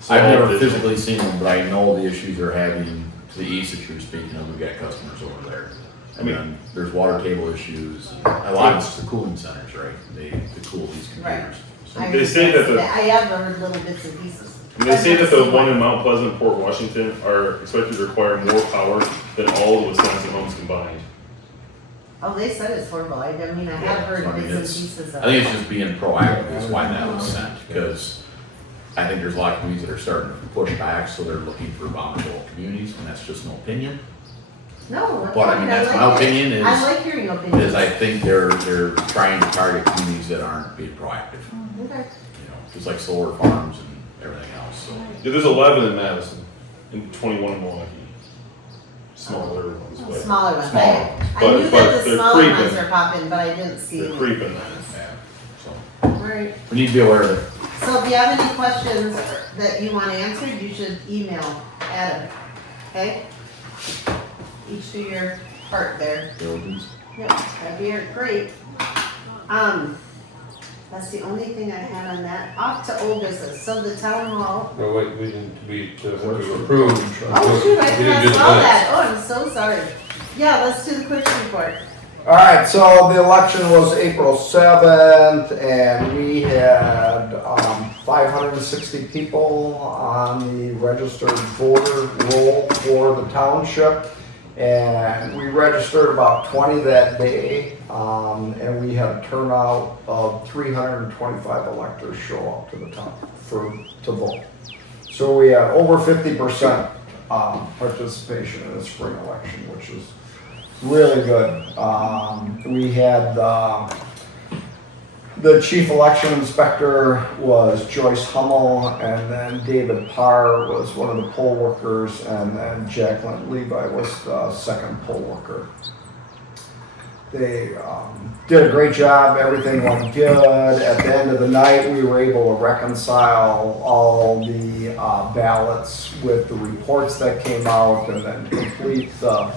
So I've all never digital. physically seen them, but I know the issues they're having to the east that you're speaking of, we've got customers over there. I And mean- then there's water table issues, a lot of it's the cooling centers, right? They cool these computers. So I They say that the- I have heard little bits and pieces. And they say that the one in Mount Pleasant, Port Washington, are expected to require more power than all the Wisconsin homes combined. Oh, they said it's horrible. I mean, I have heard So, I mean, bits and it's- pieces of I think it. it's just being proactive is why that was sent, because I think there's a lot of communities that are starting to push back, so they're looking for vulnerable communities, and that's just an opinion. No. But I mean, that's my like it. opinion is- I like hearing opinions. Is I think they're trying to target communities that aren't being proactive, Okay. you know? just like solar farms and everything else, so. Yeah, there's 11 in Madison and 21 in Milwaukee. Smaller ones, but Smaller ones, Smaller I ones. knew But that the they're smaller ones creeping. are popping, but I didn't see they're any. creeping. Yeah, so, Right. we need to be aware of it. So if you have any questions that you want answered, you should email Adam, okay? Each do your part there. Diligence. Yep, that'd be great. That's the only thing I had on that. Off to old business. So the town hall. No, wait, we approved. Oh shoot, I We didn't do the saw minutes. that. Oh, I'm so sorry. Yeah, let's do the quick report. All right, so the election was April 7th, and we had 560 people on the registered voter roll for the township. And we registered about 20 that day, and we had a turnout of 325 electors show up to the town to vote. So we had over 50% participation in the spring election, which is really good. We had the chief election inspector was Joyce Hummel, and then David Parr was one of the poll workers, and then Jacqueline Levi was the second poll worker. They did a great job. Everything went good. At the end of the night, we were able to reconcile all the ballots with the reports that came out, and then complete the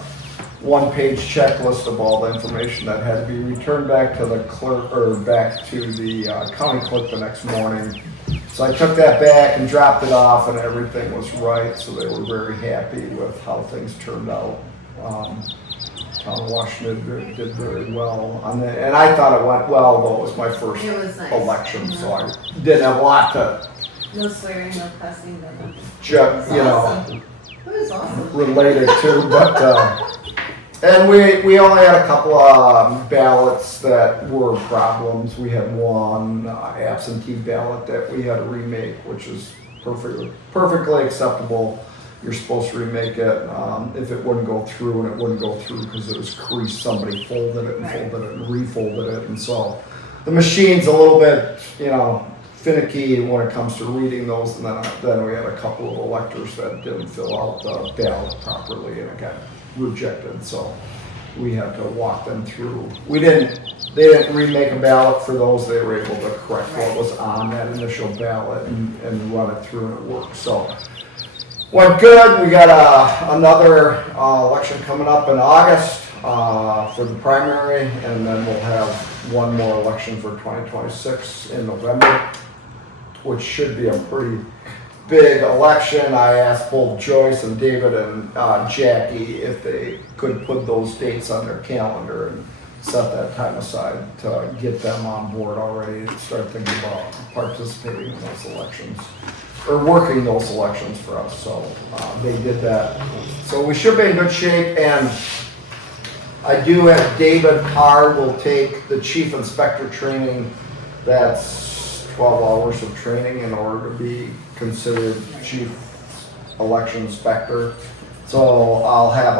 one-page checklist of all the information that had to be returned back to the clerk, or back to the county clerk the next morning. So I took that back and dropped it off, and everything was right, so they were very happy with how things turned out. Town of Washington did very well on that, and I thought it went well, though it was my first It was nice. election, so I didn't have a lot to, No swearing, no cussing, nothing. you know, Awesome. It was awesome. related to, but, and we only had a couple of ballots that were problems. We had one absentee ballot that we had to remake, which is perfectly acceptable. You're supposed to remake it. If it wouldn't go through, and it wouldn't go through because it was creased, somebody folded it and folded it and refolded it, and so the machine's a little bit, finicky when it comes to reading those, and then we had a couple of electors that didn't fill out the ballot properly, and it got rejected, so we had to walk them through. They didn't remake a ballot for those. They were able to correct what was on that initial ballot and run it through, and it worked. So went good. We got another election coming up in August for the primary, and then we'll have one more election for 2026 in November, which should be a pretty big election. I asked both Joyce and David and Jackie if they could put those dates on their calendar and set that time aside to get them on board already and start thinking about participating in those elections, or working those elections for us. So they did that. So we should be in good shape, and I do have David Parr will take the chief inspector training. That's 12 hours of training in order to be considered chief election inspector. So we'll have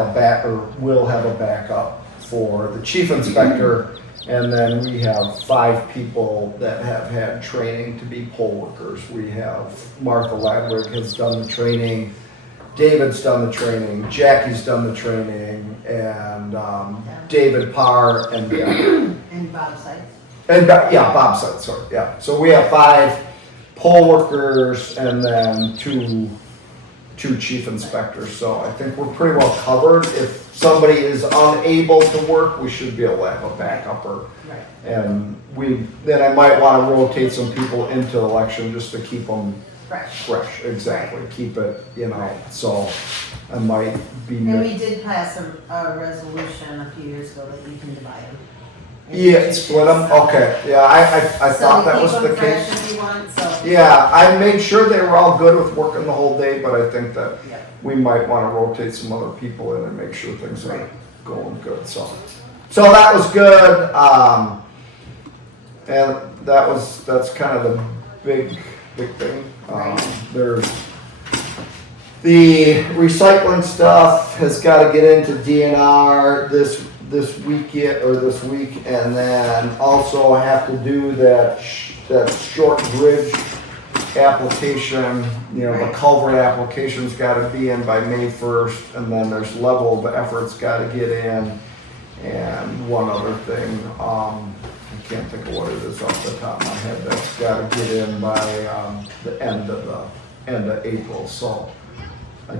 a backup for the chief inspector, and then we have 5 people that have had training to be poll workers. We have Martha Ladwig has done the training, David's done the training, Jackie's done the training, and David Parr and And Bob Sykes. Bob said, sorry, yeah. So we have 5 poll workers and then two chief inspectors. So I think we're pretty well covered. If somebody is unable to work, we should be able to have a backupper. Right. And then I might want to rotate some people into election just to keep them fresh, exactly. Keep it, so I might be. And we did pass a resolution a few years ago that you can divide them. Yeah, split them, okay, yeah, I thought that was the So keep them fresh case. if you want, so. Yeah, I made sure they were all good with working the whole day, but I think that Yeah. we might want to rotate some other people in and make sure things are going good, so that was good, and that's kind of the big thing. There's the recycling stuff has got to get into DNR this week, and then also have to do that short bridge application, you know, the Right. culvert application's gotta be in by May 1st, and then there's level of effort's gotta get in, and one other thing, I can't think of what it is off the top of my head, that's gotta get in by, the end of April, so I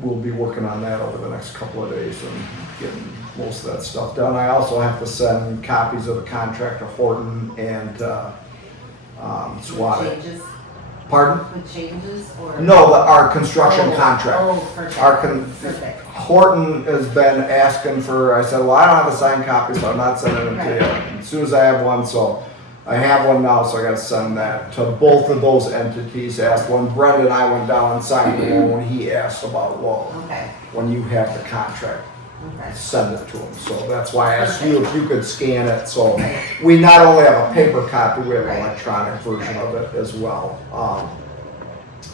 will be working on that over the next couple of days and getting most of that stuff done. I also have to send copies of the contract to Horton and, With SWAT. changes, Pardon? with changes or? No, our construction Oh, contract. Oh, perfect. Our Perfect. Horton has been asking for, I said, well, I don't have a signed copy, so I'm not sending it to you. As soon as I have one, so I have one now, so I gotta send that to both of those entities. Asked when Brendan and I went down and signed the one when he asked about, well, Okay, when you have the contract, okay. send it to him. So that's why I asked you if you could scan it, so we not only have a paper copy, we have an electronic version of it as well.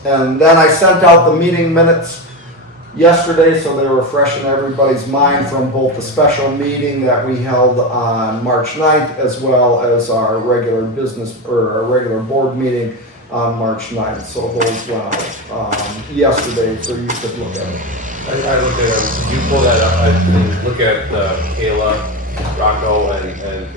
And then I sent out the meeting minutes yesterday, so they were fresh in everybody's mind from both the special meeting that we held on March 9th as well as our regular business, or our regular board meeting on March 9th. So those went out yesterday, so you could look at it. I looked at them, you pull that up, I didn't look at Kayla, Rocco, and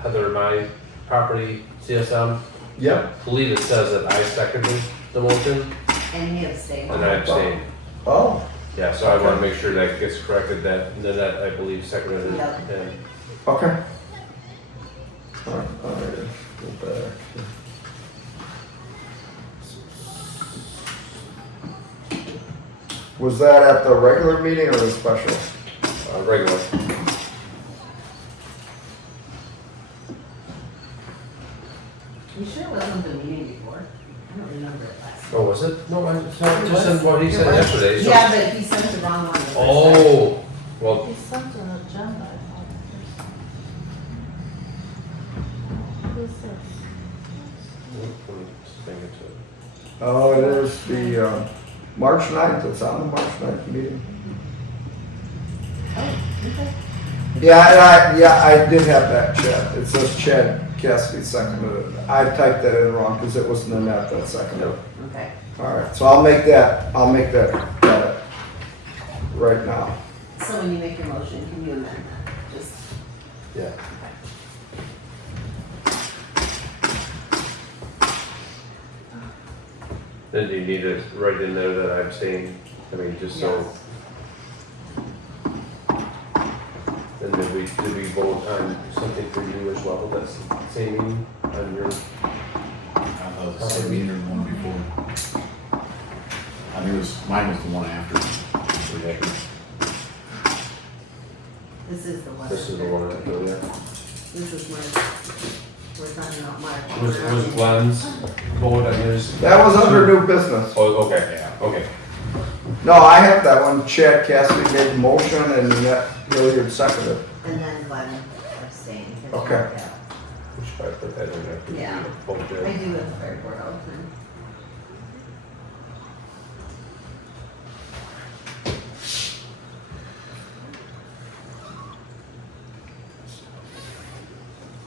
Heather, my property, CSM. Yep. I believe it says that I seconded the motion, And he abstained. and I abstained. Oh, Yeah, so I wanna make sure that gets corrected, that Nanette, I believe, seconded it, Yeah. and okay. All right, go back. Was that at the regular meeting or the special? regular. You sure it wasn't the meeting before? I don't remember it last. Oh, was it? No, I just was. said what he It said was. yesterday, so. Yeah, but he sent the wrong one. the first time. Oh, well, He sent an agenda, I thought. Who's this? let me just bring it to it. Oh, it is the March 9th, it's on the March 9th meeting. Oh, okay. Yeah, I did have that, Chad. It says Chad Cassidy seconded it. I typed that in wrong because it was Nanette that seconded it. Okay. All right, so I'll make that edit right now. So when you make your motion, can you amend that? Just, Yeah. Then do you need to write in there that I abstained? I mean, just so, yes. then did we vote on something for you as well, that's the same meeting on your, I thought the same meeting or the one before. I think it was, mine was the one after. This is the one. this is the one that, yeah. This is Mark. We're talking about Mark. Was Glenn's vote on his? That was under new business. Oh, okay, yeah, okay. No, I have that one. Chad Cassidy made the motion and Nanette Hilliard seconded. And then Glenn abstained. 'cause Okay. you- yeah. We should probably put that in there. Yeah. Vote I there. do with the fair board all the time.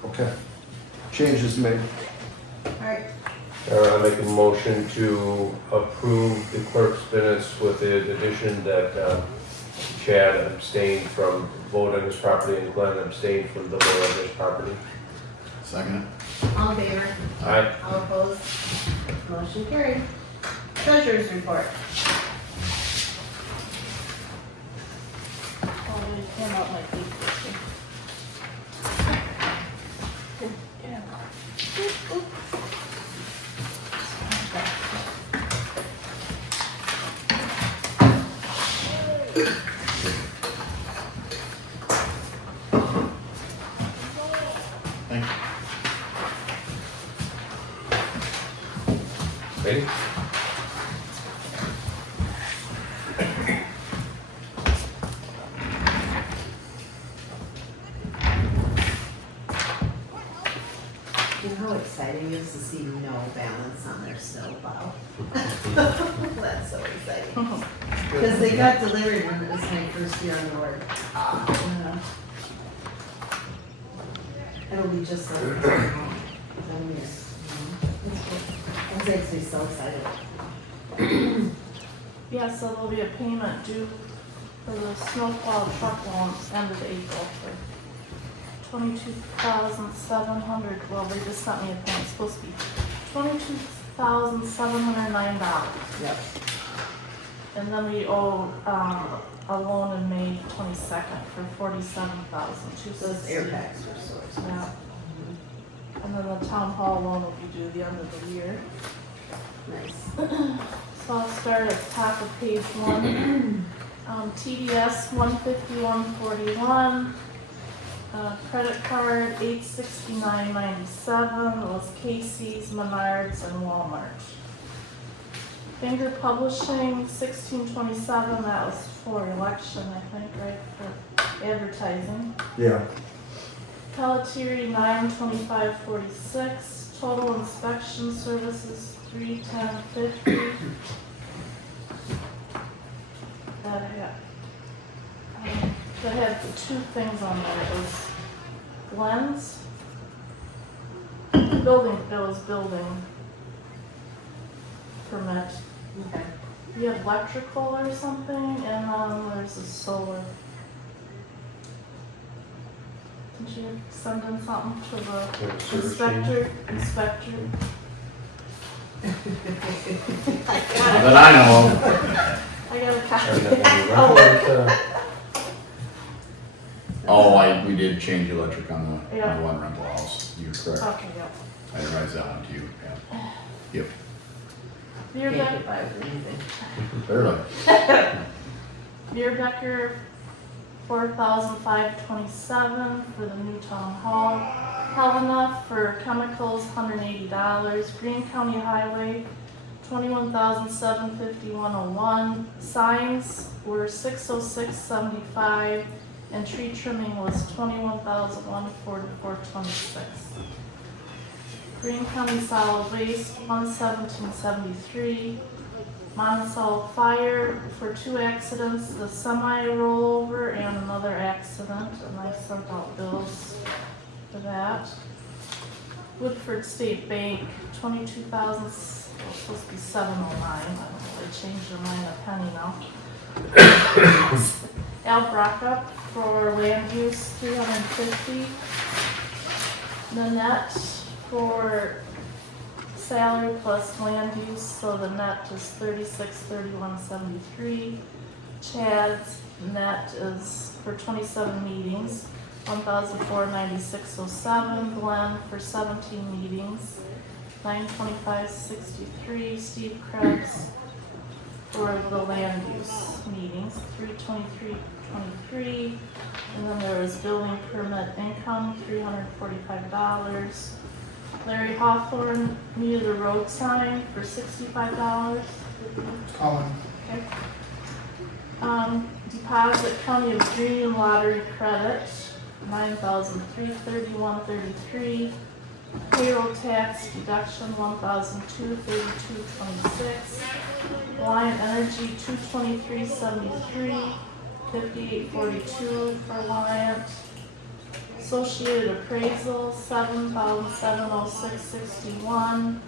Okay. Changes made. Alright, I make a motion to approve the clerk's minutes with the addition that Chad abstained from vote on his property and Glenn abstained from the vote on his property. Second. all in favor? Aye. All opposed? Motion carried. Treasurer's report. Oh, they came out like these. Yeah. Thank you. Ready? You know how exciting it is to see no balance on their snowplow? That's so exciting. Because they got delivered when it was my first year on board. Yeah. It'll be just like 10 years. It's cool. That makes me so excited. Yeah, so there'll be a payment due for the snowplow truck loan end of April for $22,700. Well, they just sent me a payment, it's supposed to be $22,709. Yep. And then we owe, a loan in May 22nd for $47,260. Those air packs are so expensive. Yeah. And then the town hall loan will be due the end of the year. Nice. So I'll start at the top of page 1. TDS 151.41. Credit card 869.97 was Casey's, Menards, and Walmart. Finger Publishing 16.27, that was for election, I think, right, for advertising. Yeah, Pelletier 9.25.46. Total inspection services 310.50. That had the two things on there. It was Glenn's building, it was building permit. Okay. You have electrical or something, and there's a solar. Did you send in something to the inspector? Not that I know of. I got a copy. Oh, we did change electric on the Yeah. one rental house. You're correct. Okay, yep. I didn't write that one to you, yeah. Yep, Beer Can't Becker, get by with anything. barely. Beer Becker, 4,527 for the new town hall. Helena for chemicals, $180. Green County Highway, $21,751.01. Signs were $606.75, and tree trimming was $21,144.26. Green County Solid Waste, $117.73. Monticello Fire for 2 accidents, the semi rollover and another accident, and I sent out bills for that. Woodford State Bank, 22,000, well, it's supposed to be 709, I don't know, they changed their mind a penny now. Al Brockup for land use, 350. Nanette for salary plus land use, so the net is 3631.73. Chad's net is for 27 meetings, 1,496.07. Glenn for 17 meetings, 925.63. Steve Krebs for the land use meetings, 323.23. And then there was building permit income, $345. Larry Hawthorne needed a road sign for $65. Colin, Okay. Deposit County of Green lottery credit, $9,331.33. Payroll tax deduction, $1,232.26. Reliant Energy, $223.73, $58.42 for Reliant. Associated Appraisal, $7,706.61.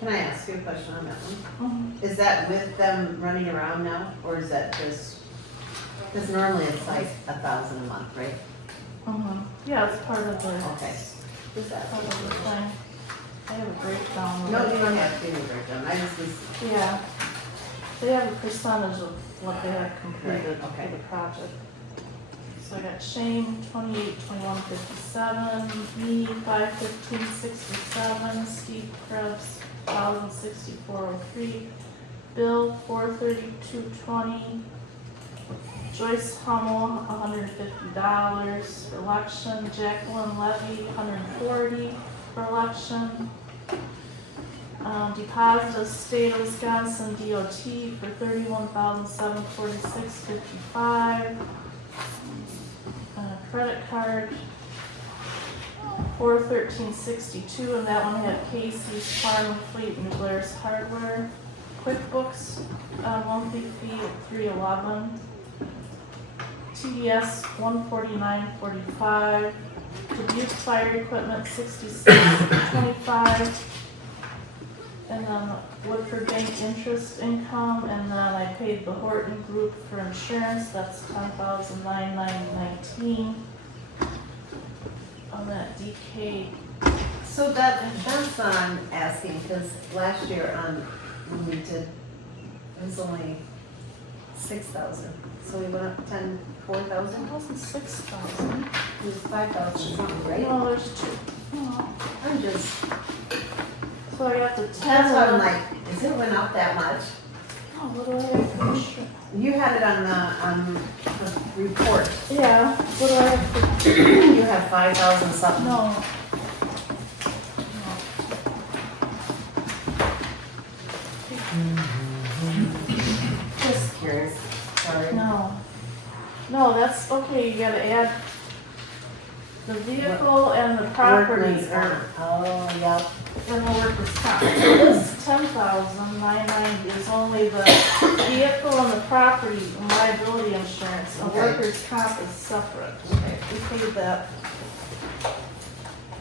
Can I ask you a question on that one? Is that with them running around now, or is that just, because normally it's like 1,000 a month, right? Yeah, it's part of the, Okay. Is that? part of the thing. I have a breakdown. of No, it. you don't have to do a breakdown, I just was, Yeah, they have a percentage of what they have completed Right, okay. for the project. So I got Shane, 2821.57, me, 515.67, Steve Krebs, 1,064.03, Bill, 432.20, Joyce Hummel, $150 for election, Jacqueline Levy, $140 for election. Deposit of State of Wisconsin DOT for $31,746.55. Credit card, $413.62, and that one had Casey's Farm and Fleet and Blair's Hardware. QuickBooks, monthly fee of $311. TDS, $149.45. Dubuque Fire Equipment, $66.25. And then Woodford Bank interest income, and then I paid the Horton Group for insurance, that's $10,919. On that DK, So that's what I'm asking, because last year when we did, it was only 6,000. So we went up 4,000, it wasn't 6,000. it was 5,000 something, right? No, there's two. Oh. I'm just, So I got the 10. that's why I'm like, is it went up that much? Oh, what do I have for insurance? You had it on the report. Yeah, what do I have for, You have 5,000 something. no. Just curious, sorry. No. No, that's, okay, you gotta add the vehicle and the property Workman's comp. Oh, yep. and the workers' comp. So this 10,990 is only the vehicle and the property and liability insurance. The Okay. workers' comp is separate. Okay. We paid that.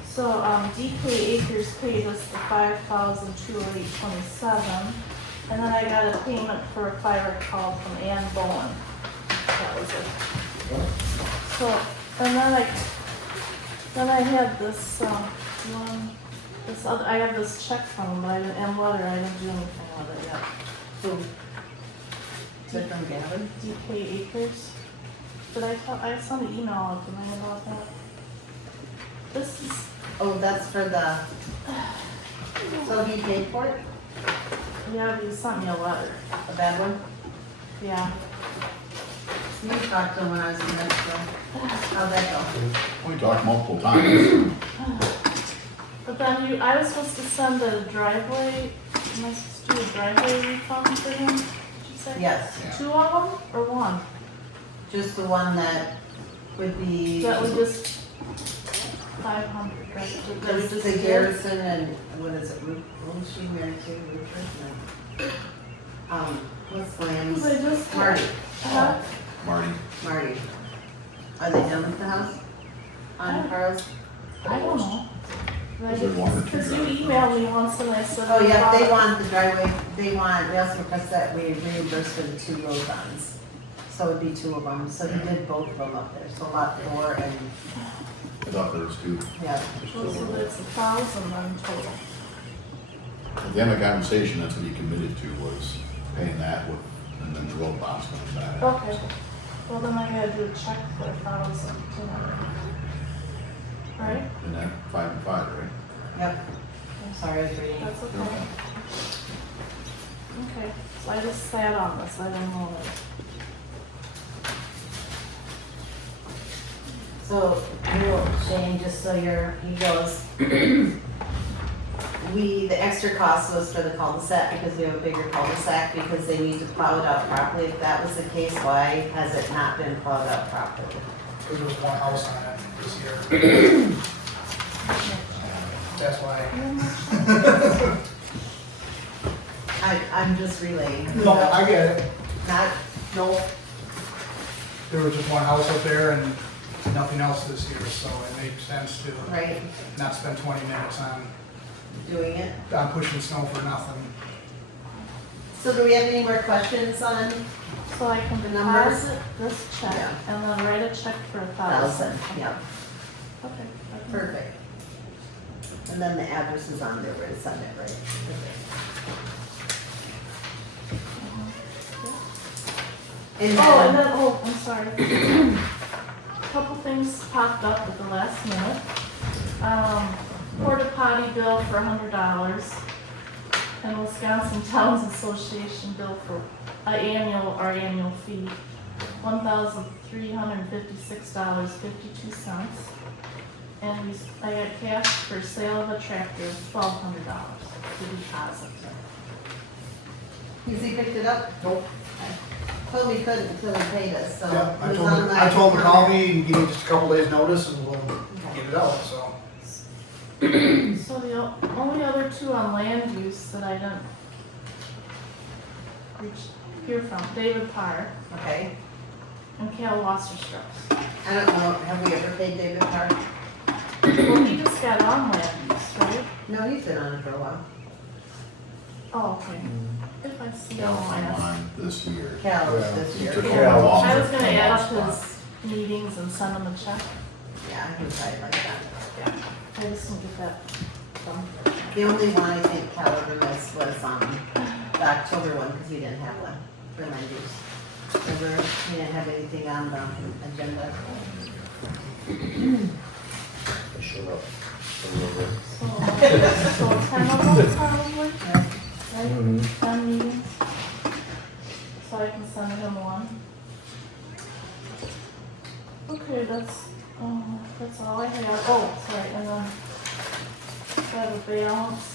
So, DK Acres paid us the $5,208.27, and then I got a payment for, if I recall, from Ann Bowen. That was it. So, and then I had this, I have this check from him, but I didn't, and whether I didn't do anything with it yet. Who? Is it from Gavin? DK Acres. Did I sent an email out to him about that. This is, Oh, that's for the, so he paid for it? yeah, he sent me a letter. A bad one? Yeah. You talked to him when I was in Mexico. How'd that go? We talked multiple times. But then I was supposed to send a driveway, am I supposed to do a driveway refund for him? Did you say? Yes, Two of them or one? just the one that would be. That was just 500, right? That we Just just the did? Garrison and, what is it, who was she married to, Richard? No. What's Lamb's? Cause I just. Marty. Marty. Marty. Are they done with the house? On Carl's? I don't know. Is there one or two Cause you driveways? emailed me once and I said. Oh, yeah, they want the driveway, we also request that we reimburse for the 2 road bonds. So it'd be 2 of them, so he did both of them up there, so lot 4 and, I thought there was two. yeah. So it's 1,000 then total. At the end of the conversation, that's what he committed to, was paying that with, and then the road bonds coming back. Okay. Well, then I gotta do a check for 1,000 tonight. Right? And that 5 and 5, right? Yep. I'm sorry, I was reading. That's okay. Okay, so I just sat on this, I didn't know it. So, Shane, just so he goes, the extra cost was for the cul-de-sac because we have a bigger cul-de-sac because they need to plow it out properly. If that was the case, why has it not been plowed out properly? Because there was one house on it this year. That's why. I'm just relaying. No, I get it. Not, No. There was just one house up there and nothing else this year, so it made sense to right, not spend 20 minutes on doing it. pushing snow for nothing. So do we have any more questions on So I can The numbers? deposit this check Yeah. and then write a check for 1,000? 1,000. Yeah, Okay. perfect. And then the address is on there where to send it, right? Perfect. And Oh, and then, then, I'm sorry. Couple things popped up at the last minute. Porta potty bill for $100 and Wisconsin Towns Association bill for our annual fee, $1,356.52. And I got cash for sale of a tractor, $1,200 to deposit. has he picked it up? Nope. Told me he couldn't until he paid us, so. Yeah, it was on I my- told him to call me and give me just a couple days notice and we'll get it out, so. So the only other two on land use that I didn't hear from, David Parr Okay, and Cal Wasserstraus. I don't know, have we ever paid David Park? Well, he just got on land use, right? No, he's been on it for a while. Oh, okay. If I see Cal him, I'll came ask. on this year. Cal Yeah. this year. Took Yeah. a long- I was gonna add up long his meetings and send him a check. Yeah, I can try it like that. I just didn't get that done. The only one I think Cal ever missed was, the October one, because he didn't have one for land use. Remember, he didn't have anything on the agenda. I showed up. a little bit. So 10 of them probably, right? Mhm. 10 meetings. So I can send him one. Okay, that's all I have. Oh, sorry, and then I have a balance.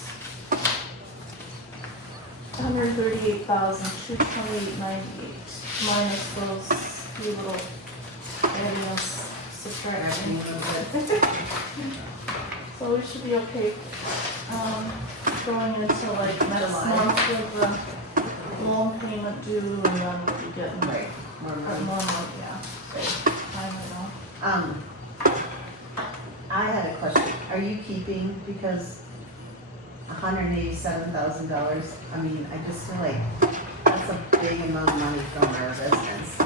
$138,228.98 minus those few little areas subtracting. So we should be okay, going into like next July. month with the loan payment due and then we'll be getting Right. More a money. normal, yeah, so finally now. I had a question. Are you keeping, because $187,000, I mean, I just feel like that's a big amount of money from our residents.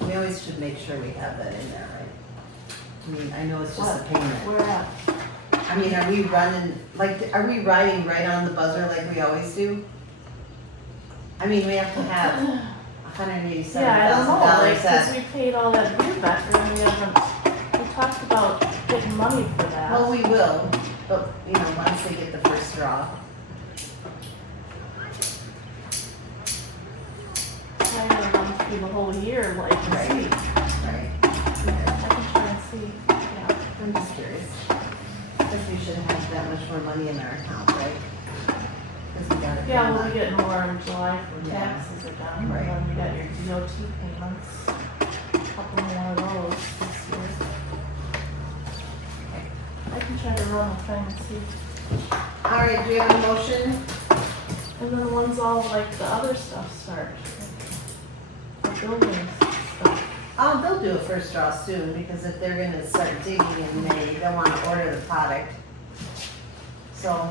We always should make sure we have that in there, right? I mean, I know it's just a payment. Where at? I mean, are we running, like, are we riding right on the buzzer like we always do? I mean, we have to have $187,000 Yeah, I don't know, like, cause that. we paid all that beer back and we talked about getting money for that. Well, we will, but, you know, once they get the first draw. I gotta run through the whole year, like, and Right. see. Right. I can try and see, yeah. I'm just curious. Because we should have that much more money in our account, right? Because we got it. Yeah, we'll be getting more in July for Yeah. taxes are done, and Right. then you got your DOT payments, couple more of those this year. I can try to run the thing and see, All right, do we have a motion? and then once all like the other stuff start, the buildings stuff. They'll do a first draw soon, because if they're gonna start digging in May, they'll wanna order the product. So,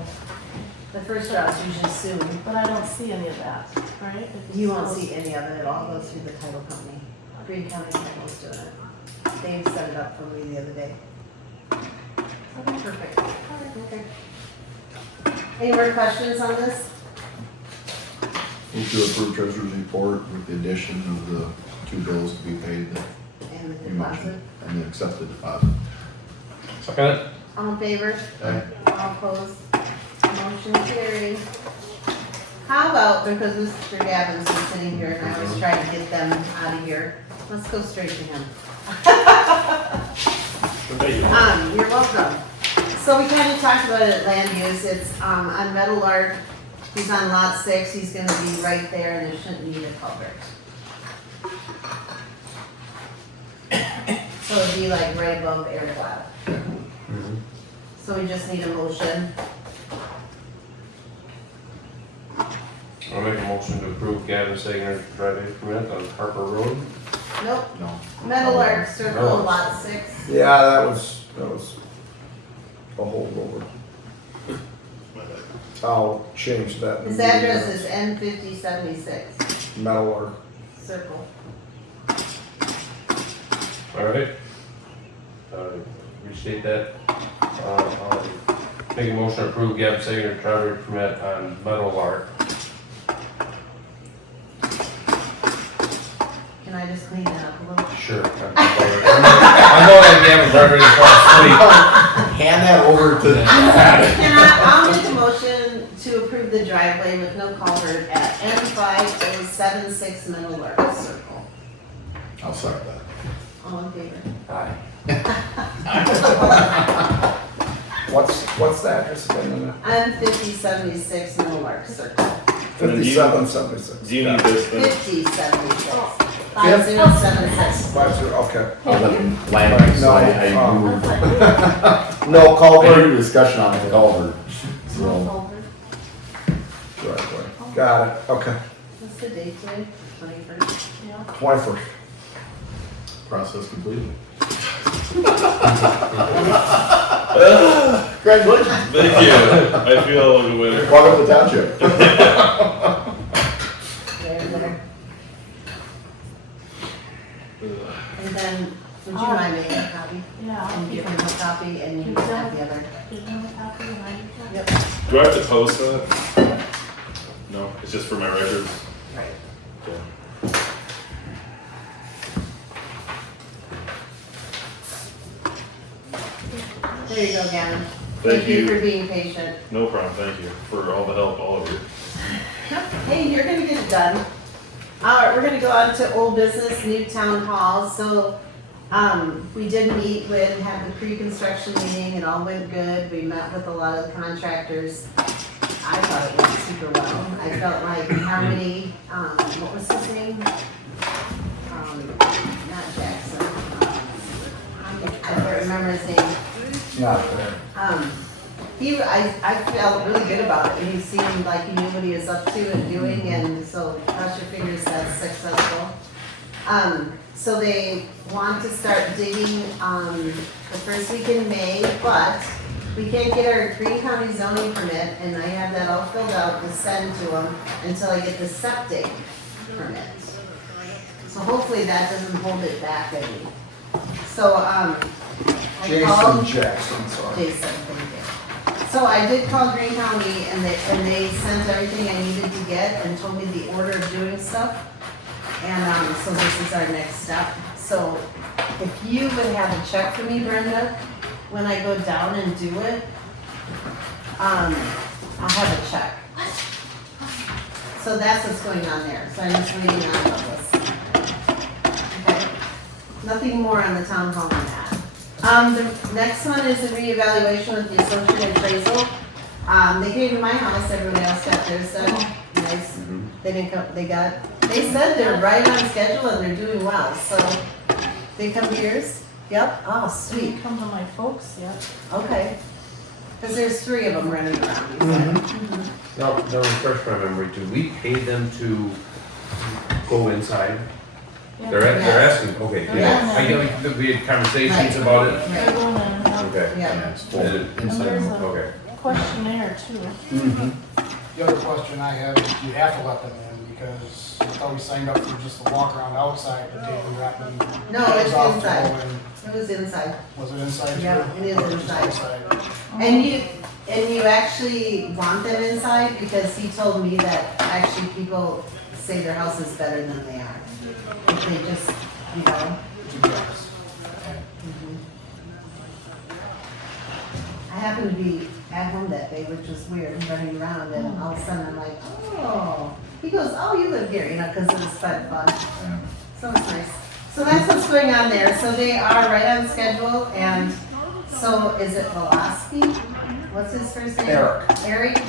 the first draw is usually soon. But I don't see any of that, right? It just You won't goes- see any of it, it'll all go through the title company. Green County Title's doing it. Dave set it up for me the other day. Okay, perfect. Okay. Any more questions on this? Move to approve treasurer's report with the addition of the 2 bills to be paid that And the you deposit? mentioned, and the accepted deposit. Second? All in favor? Aye. All opposed? Motion carried. How about, because Mr. Gavin's been sitting here and I always try to get them out of here, let's go straight to him. Thank you. You're welcome. So we kind of talked about it at land use, it's, on Meadowlark, he's on lot 6, he's gonna be right there and it shouldn't need a culvert. So it'd be like right above air cloud. So we just need a motion. I'll make a motion to approve Gavin Sager's driveway permit on Harper Road. Nope, No. Meadowlark, circle Meadowlark. lot 6. Yeah, that was a holdover. I'll change that. His address is N5076, Meadowlark. circle. All right. Restate that. I'll make a motion to approve Gavin Sager's driveway permit on Meadowlark. Can I just clean that up a little? Sure. I know that Gavin driveway is fall asleep. Hand that over to. I'll make a motion to approve the driveway with no culvert at N5076 Meadowlark Circle. I'll second that. All in favor? Aye. What's the address again? N5076 Meadowlark Circle. 5776. Do you need this thing? 5076. 5076. 50, okay. I'll let them land, so I moved. No I heard culvert. a discussion on the culvert, so. Culvert. Driveway. Got it, okay. What's the date today? 21st? Yeah. 21st. Process completed. Congratulations. Thank you. I feel like a winner. Welcome to the township. There. And then, would you mind making a copy? Yeah, I'll And keep give him a copy and you can have the other. give them a copy and I can. Yep. Do I have to post that? No, it's just for my records. Right. Okay. There you go, Gavin. Thank you. for being patient. No problem, thank you for all the help, all of you. Hey, you're gonna get it done. All right, we're gonna go on to old business, new town hall. So, we did meet with, have the pre-construction meeting, it all went good. We met with a lot of the contractors. I thought it went super well. I felt like Harmony, what was his name? Not Jackson. I don't remember his name. Not there. I felt really good about it, and he seemed like he knew what he was up to and doing, and so cross your fingers that's successful. So they want to start digging, the first week in May, but we can't get our Green County zoning permit, and I have that all filled out to send to them until I get the septic permit. So hopefully that doesn't hold it back any. So, I called. Jackson, sorry. Jason, thank you. So I did call Green County and they sent everything I needed to get and told me the order of doing stuff. And, so this is our next step. So if you would have a check for me, Brenda, when I go down and do it, I'll have a check. So that's what's going on there. So I'm just waiting on all this. Okay. Nothing more on the town hall on that. The next one is a reevaluation with the associate appraisal. They came to my house, everyone else got theirs done. Nice. They didn't come, they said they're right on schedule and they're doing well, so they come to yours? Yep, oh, sweet, Didn't come to my folks yet. okay. Cause there's 3 of them running around, you said. Now, refresh my memory, do we pay them to go inside? They're asking, okay, yeah, Yes. I get, like, we had conversations Right. about it, They're Right, going in, okay. yeah. Yeah, it's full. And and there's a okay. questionnaire too. The other question I have is, do you have to let them in? Because I thought we signed up for just the walk around outside, but taking that and. No, it's off to inside. go in. It was inside. Was it inside too? Yeah, it is Or just inside. outside? And you actually want them inside because he told me that actually people say their house is better than they are. If they just, you know. Yes. I happened to be at home that day, which was weird, running around, and all of a sudden I'm like, oh. He goes, oh, you live here, you know, because it was fun. So it's nice. So that's what's going on there. So they are right on schedule, and so is it Velasquez? What's his first name? Eric. Eric.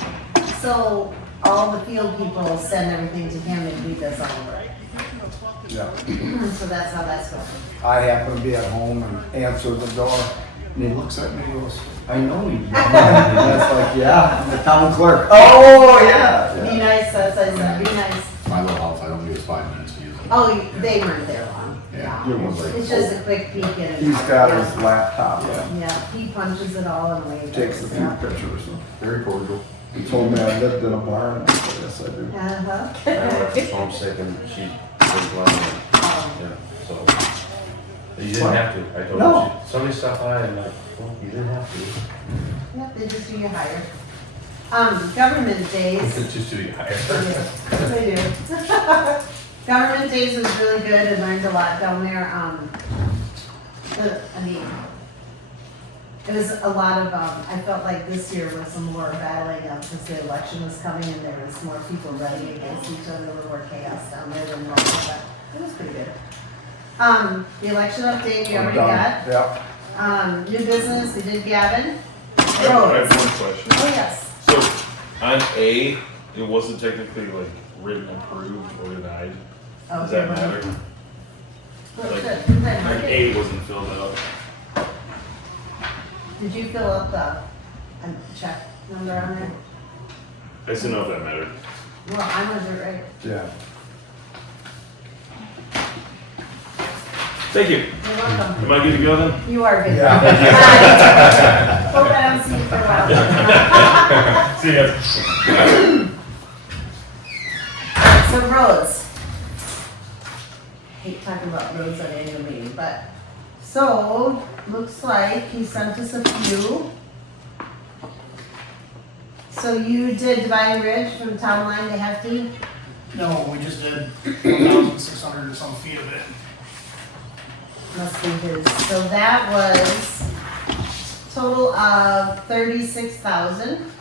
So all the field people send everything to him, and he does all the work. Yeah. So that's how that's going. I happen to be at home and answer the door, and he looks at me and goes, I know you. And that's like, yeah, I'm the town clerk. Oh, yeah. Be nice, that's what I said, be nice. My little house, I don't use 5 minutes to use it. Oh, they weren't there long. Yeah. It's just a quick peek and. He's got his laptop, Yeah, he punches it all and waves. takes a few pictures. Very cordial. He told me I lived in a barn, and I said, yes, I do. Uh-huh. My wife was homesick and she was well, yeah, so. You didn't have to, I told No. her, somebody stopped by and like, well, you didn't have to. Yep, they just do you higher. Government days. It's just to be hired. They do. Government days was really good and learned a lot down there. It was a lot of, I felt like this year was some more battling up because the election was coming and there was more people running against each other, a little more chaos down there than normal, but it was pretty good. The election update we already got. Yep. New business, we did Gavin. I have one question. Oh, yes. So on A, it wasn't technically like written approved or denied. Does that Okay, matter? well, Like- good. Good, mark Like it. A wasn't filled out. Did you fill up the check number on there? I just didn't know if that mattered. Well, I was right. Yeah. Thank you. You're welcome. Am I good to go then? You are good. Yeah. Hope I don't see you for a while. See ya. So roads. Hate talking about roads on annual meeting, but, so, looks like he sent us a few. So you did Divine Ridge from town line to Hefty? No, we just did 1,600 or some feet of it. Must be his. So that was total of 36,000.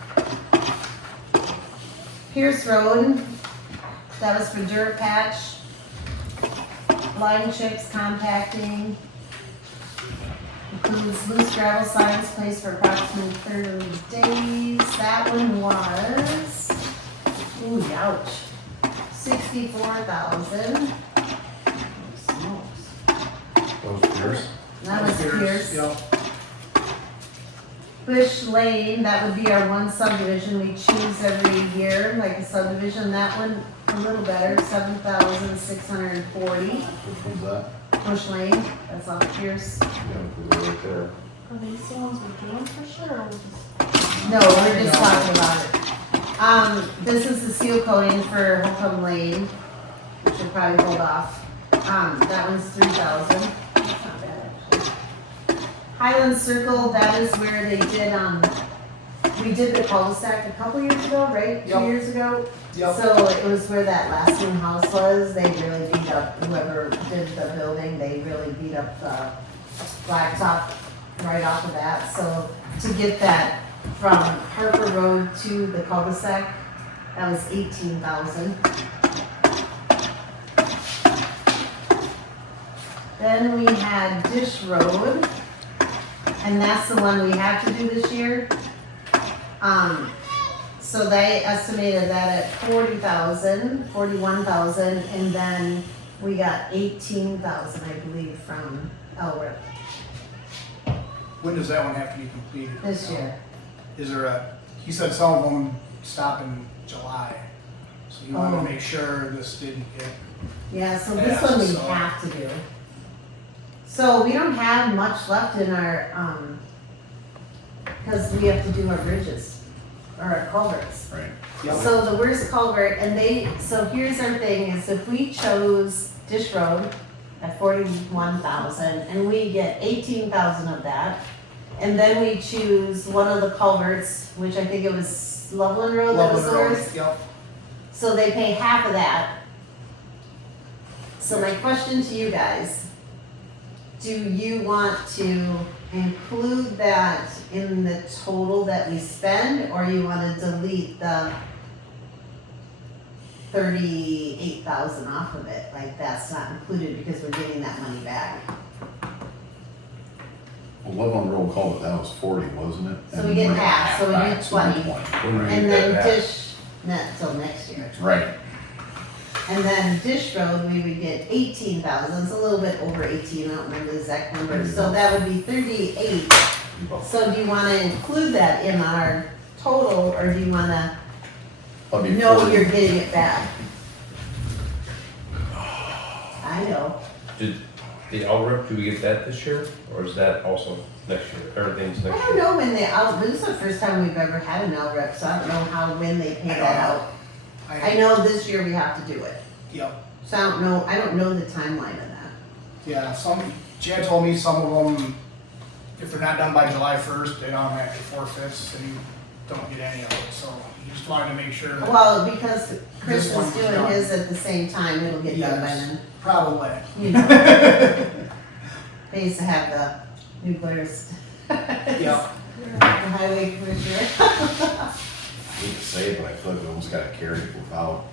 Pierce Road, that was for dirt patch, line chips, compacting. Includes loose gravel signs placed for approximately 30 days. That one was, ooh, ouch, 64,000. Smokes. Those Pierce? That was Pierce. Yep. Bush Lane, that would be our one subdivision we choose every year, like a subdivision. That one, a little better, 7,640. Which one's that? Bush Lane, that's off Pierce. Yeah, right there. Are these the ones we're doing for sure, or we'll just? No, we're just talking about it. This is the seal coating for Holcomb Lane, which will probably hold off. That one's 3,000. That's not bad, actually. Highland Circle, that is where they did, we did the cul-de-sac a couple years ago, right? 2 Yep. years ago? Yep. So it was where that last new house was. They really beat up, whoever did the building, they really beat up the blacktop right off of that. So to get that from Harper Road to the cul-de-sac, that was 18,000. Then we had Dish Road, and that's the one we have to do this year. So they estimated that at 40,000, 41,000, and then we got 18,000, I believe, from Elric When does that one have to be completed? this year. Is there a, he said some of them stop in July. So you wanted Oh. to make sure this didn't get, Yeah, so this one we Yeah, so- have to do. So we don't have much left in our, because we have to do our bridges, or our culverts. Right. Yep. So the worst culvert, so here's our thing, is if we chose Dish Road at 41,000, and we get 18,000 of that, and then we choose one of the culverts, which I think it was Loveland Road that was Loveland Road, ours, yep. so they pay half of that. So my question to you guys, do you want to include that in the total that we spend, or you wanna delete the 38,000 off of it? Like, that's not included because we're getting that money back. Well, Love on Roll called it, that was 40, wasn't it? So we get And half, so we right, get so we 20. When we And get then that back. Dish, not till next year. Right, And then Dish Road, we would get 18,000, it's a little bit over 18, I don't remember the exact number, so that would be 38. So do you wanna include that in our total, or do you wanna that'd be know 40. you're getting it back? I know, Did the LRIP, do we get that this year, or is that also next year? Everything's I next don't year? know when this is the first time we've ever had an LRIP, so I don't know when they pay that out. I know this year we have to do it, Yep, so I don't know the timeline of that. yeah, Chad told me some of them, if they're not done by July 1st, they automatically forfeits and you don't get any of it, so he just wanted to make sure that. Well, because Chris This one is was doing done. his at the same time, it'll get done by Yes. then. Probably. You know. They used to have the nuclear, Yep. the highway commissioner. I hate to say it, but I feel like we almost gotta carry it without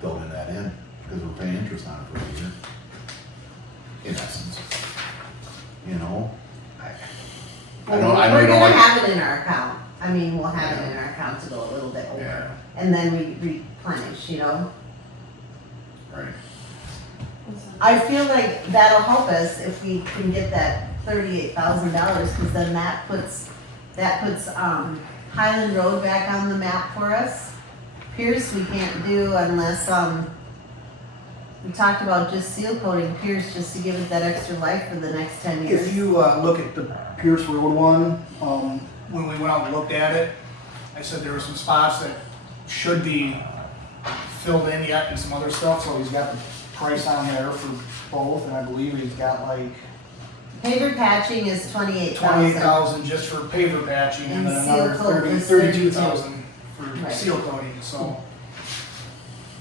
building that in, because we're paying interest on it for a year. In essence. You know? I know We're you don't gonna like. have it in our account. I mean, we'll have it in our account to go a little bit over. Yeah. And then we replenish, you know? Right. I feel like that'll help us if we can get that $38,000, because then that puts Highland Road back on the map for us. Pierce we can't do unless, We talked about just seal coating Pierce just to give it that extra life for the next 10 years. If you look at the Pierce Road one, when we went out and looked at it, I said there were some spots that should be filled in yet and some other stuff, so he's got the price on there for both, and I believe he's got like Paver patching is 28,000. 28,000 just for paver patching and then And seal another coat is 32,000 for Right. seal coating, so.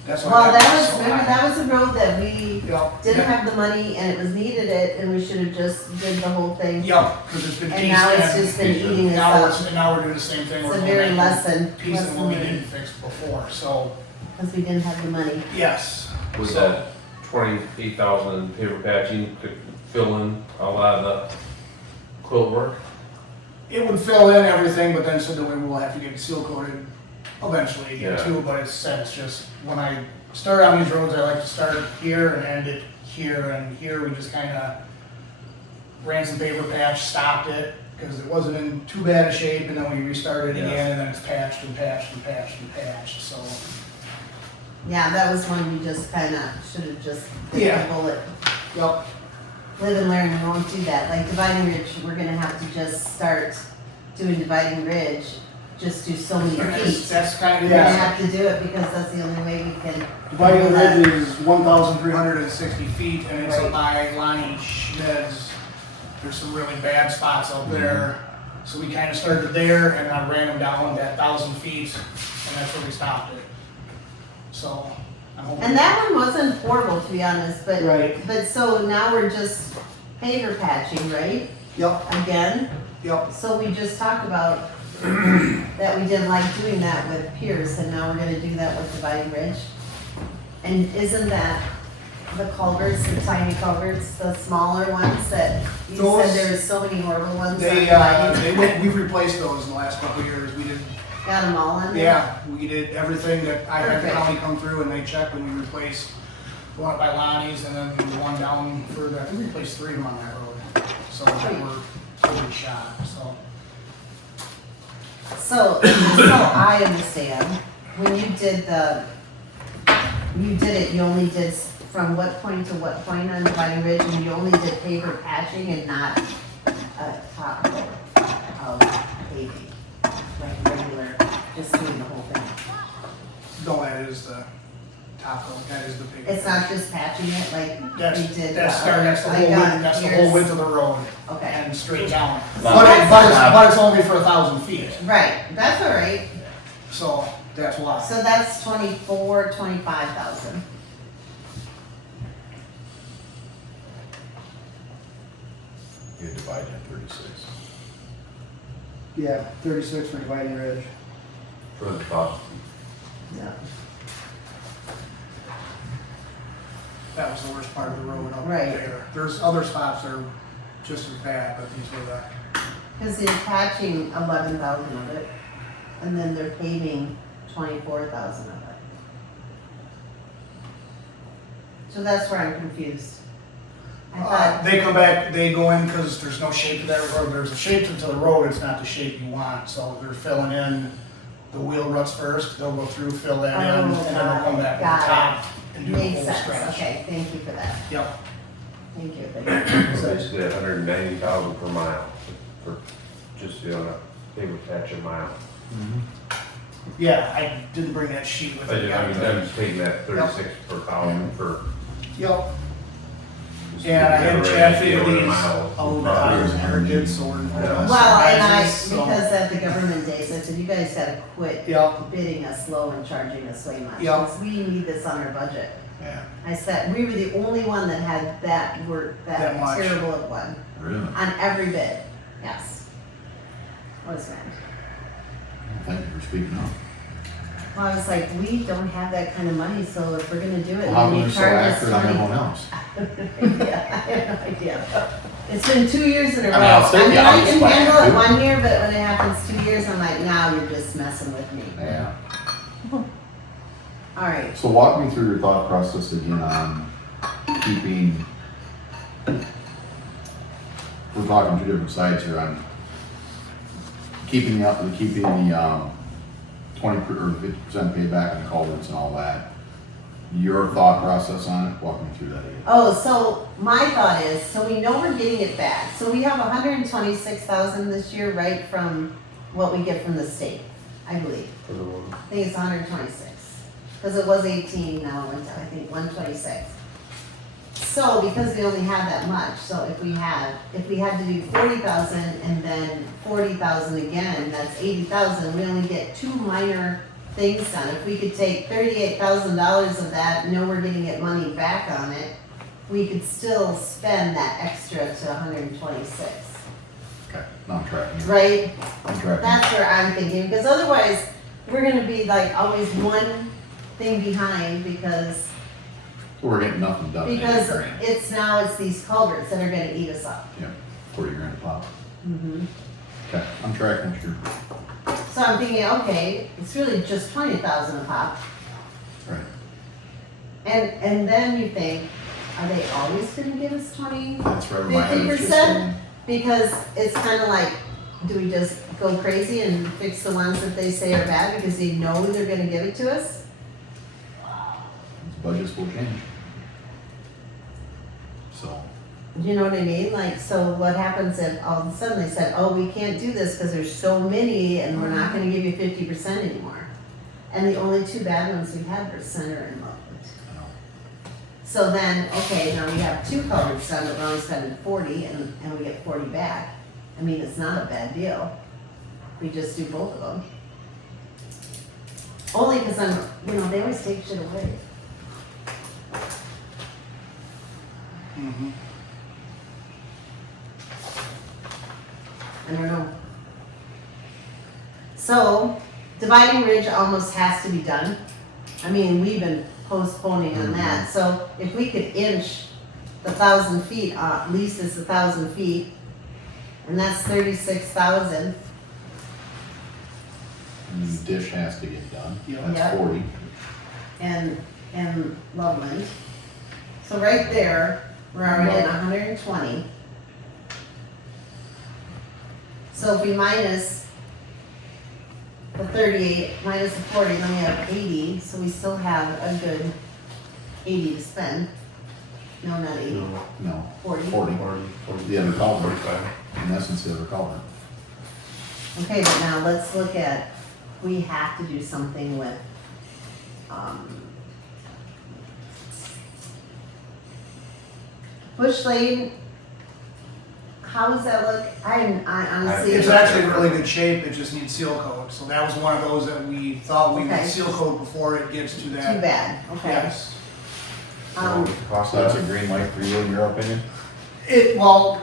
That's why. Well, that that was, so remember, high. that was a road that we Yep. didn't have the money and it was needed it and we should have just did the whole thing. Yep, because it's been And pieced now it's in. just been eating us Now up. and now we're doing the same thing. It's We're a going very back less and than, piecing less what than we money, didn't fix before, so, because we didn't have the money. yes. Was So- that 28,000 paper patching could fill in a lot of the quilt work? It would fill in everything, but then so then we will have to get seal coated eventually again Yeah. too, but it's just, when I start on these roads, I like to start here and end it here, and here we just kinda ran some paper patch, stopped it, because it wasn't in too bad a shape, and then we restarted Yeah. again, and then it's patched and patched and patched and patched, so. Yeah, that was one we just kind of should have just bit Yeah. the bullet. Yep, Live and learn, we won't do that. Like Dividing Ridge, we're gonna have to just start doing Dividing Ridge, just do so many feet. that's kind We're of, gonna yeah. have to do it because that's the only way we can. Dividing do that. Ridge is 1,360 feet, and it's Right. by Lonnie Schmidt's. There's some really bad spots out there, so we kind of started there, and I ran them down that 1,000 feet, and that's where we stopped it. So, I'm hoping. And that one wasn't horrible, to be honest, but, Right. but so now we're just paver patching, right? Yep, Again? yep. So we just talked about that we didn't like doing that with Pierce, and now we're gonna do that with Dividing Ridge. And isn't that the culverts, the tiny culverts, the smaller ones that you said Those- there was so many horrible ones? We've replaced those in the last couple of years. We did, Got them all in there? yeah, we did everything that I had the Perfect. county come through, and they checked, and we replaced the one up by Lonnie's, and then the one down further. I think we replaced 3 of them on that road. So we're totally shot, so. So, so I understand, when you did it, you only did from what point to what point on Dividing Ridge, and you only did paver patching and not a top coat of paving, like regular, just doing the whole thing. No, that is the top coat, that is the big. It's not just patching it like That's, we did. that's the the other- whole I width, got that's the yours. whole width of the road Okay, and straight down. No, But that's but it's only for 1,000 feet, right, that's all right, so that's why. so that's 25,000. You divide that 36. Yeah, 36 for Dividing Ridge. For the top. Yeah. That was the worst part of the road up Right. there. There's other spots that are just as bad, but these were the. Because they're patching 11,000 of it, and then they're paving 24,000 of it. So that's where I'm confused. I thought, They come back, they go in because there's no shape to that road. There's a shape to the road, it's not the shape you want. So they're filling in the wheel ruts first. They'll go through, fill that in, and then they'll come back Got to it. the top and do the makes whole sense, stretch. okay, thank you for that, Yep. thank you. So basically 190,000 per mile for just doing a paper patch a mile. Yeah, I didn't bring that sheet with me. I'm just taking that 36 per thousand for. Yep. just And I had never Chad really figure over a these mile. a little bit higher than Heritage, so we're. Yeah. Well, and I, surprises, so- because at the government days, I said, you guys gotta quit Yep, bidding us low and charging us way much, Yeah. because we need this on our budget. yeah. I said, we were the only one that had that work, That that much. terrible of one, Really? on every bid, yes. What was that? Thank you for speaking up. Well, I was like, we don't have that kind of money, so if we're gonna do it, Well, how then come you you're so charge us accurate on 20. everyone else? Yeah, I have no idea. It's been 2 years in a row. I mean, I'll take you I on can the handle it spot, 1 year, but when it happens 2 years, I'm like, now you're just messing with me. Yeah. All right, So walk me through your thought process again on keeping, we're talking two different sides here on keeping the 20 or 50% payback on the culverts and all that. Your thought process on it, walk me through that again. Oh, so my thought is, so we know we're getting it back. So we have 126,000 this year, right, from what we get from the state, I believe. For the one. I think it's 126, because it was 18, now it went to, I think, 126. So because we only have that much, so if we had to do 40,000 and then 40,000 again, that's 80,000, we only get two minor things done. If we could take $38,000 of that, know we're getting it money back on it, we could still spend that extra to 126, Okay, now I'm tracking. right? I'm tracking. That's where I'm thinking, because otherwise, we're gonna be like always one thing behind because We're getting nothing done. Because 80 grand. it's these culverts that are gonna eat us up. Yeah, 40 grand a pop. Mhm. Okay, I'm tracking, sure. So I'm thinking, okay, it's really just 20,000 a pop. Right. And then you think, are they always gonna give us 20, That's where my head was just 50%? going. Because it's kinda like, do we just go crazy and fix the ones that they say are bad because they know they're gonna give it to us? Budgets will change. So, You know what I mean? Like, so what happens if all of a sudden they said, oh, we can't do this because there's so many and we're not gonna give you 50% anymore? And the only two bad ones we had were Center and Loveland. you know, So then, okay, now we have two culverts done, but we're only spending 40 and we get 40 back. I mean, it's not a bad deal. We just do both of them. Only because they always take shit away. Mhm. I don't know. So, dividing ridge almost has to be done. I mean, we've been postponing on that, so if we could inch the 1,000 feet, at least it's 1,000 feet, and that's 36,000. and the dish has to get done. Yeah. Yeah. That's 40. and Loveland. So right there, we're already at 120. So if we minus the 38, minus the 40, then we have 80, so we still have a good 80 to spend. No, not 80, No, No, 40. 40. 40. The other culvert, 45. in essence, the other culvert. Okay, but now let's look at, we have to do something with, Bush Lane, how does that look? I honestly. It's actually in really good shape, it just needs seal coat, so that was one of those that we thought we would Okay. seal coat before it gets to Too that. bad, okay. Yes. Um, So that's a green light for you, in your opinion? Well,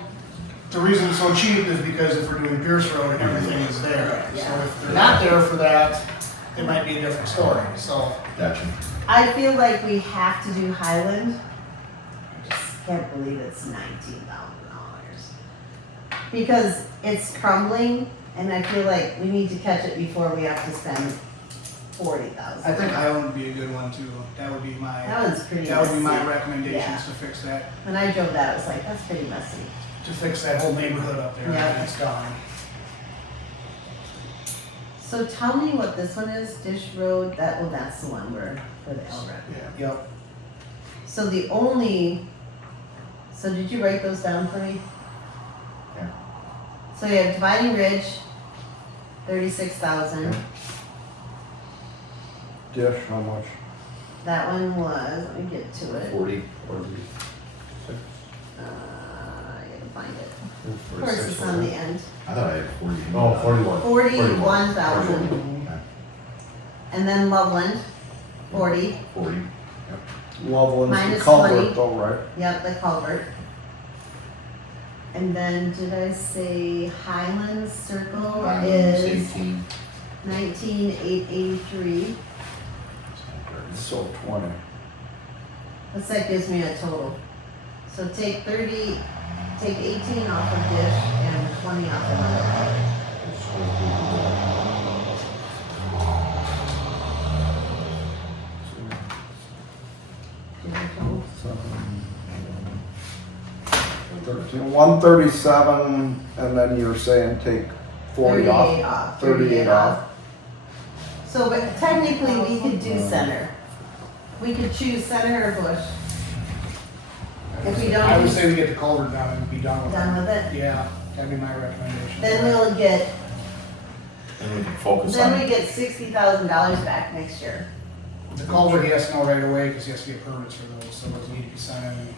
the reason it's so cheap is because if we're doing Pierce Road and everything is there. So if they're not there for that, it might be a different story, so. Gotcha. I feel like we have to do Highland. I just can't believe it's $19,000. Because it's crumbling and I feel like we need to catch it before we have to spend 40,000. I think Highland would be a good one too. That would be That one's pretty that would be my messy. recommendations Yeah. to fix that, When I drove that, I was like, that's pretty messy. to fix that whole neighborhood up there, Yeah. and it's gone. So tell me what this one is, Dish Road, that's the one where, for the LREP. Yeah. Yep. So so did you write those down for me? Yeah. So you have Dividing Ridge, 36,000. Dish, how much? That one was, let me get to it. 40. I gotta find it. Of course, it's on the end. I thought I had 40. Oh, 41. 41,000. Okay. And then Loveland, 40. 40. Loveland's the Minus culvert 20. though, right? Yep, the culvert. And then did I say Highland Circle is 18. 19,883. So 20. What's that gives me a total? So take 18 off of Dish and 20 off of Loveland. Give me a total. 137, and then you're saying take 40 off? 38 off. 38 off. So but technically, we could do Center. We could choose Center or Bush. If we don't, I would say we get the culvert done and be done with it. done with it. Yeah, that'd be my recommendation. Then we'll get, And we can focus then on, we get $60,000 back next year. The culvert he has to know right away, because he has to get permits for those, so those need to be sent in.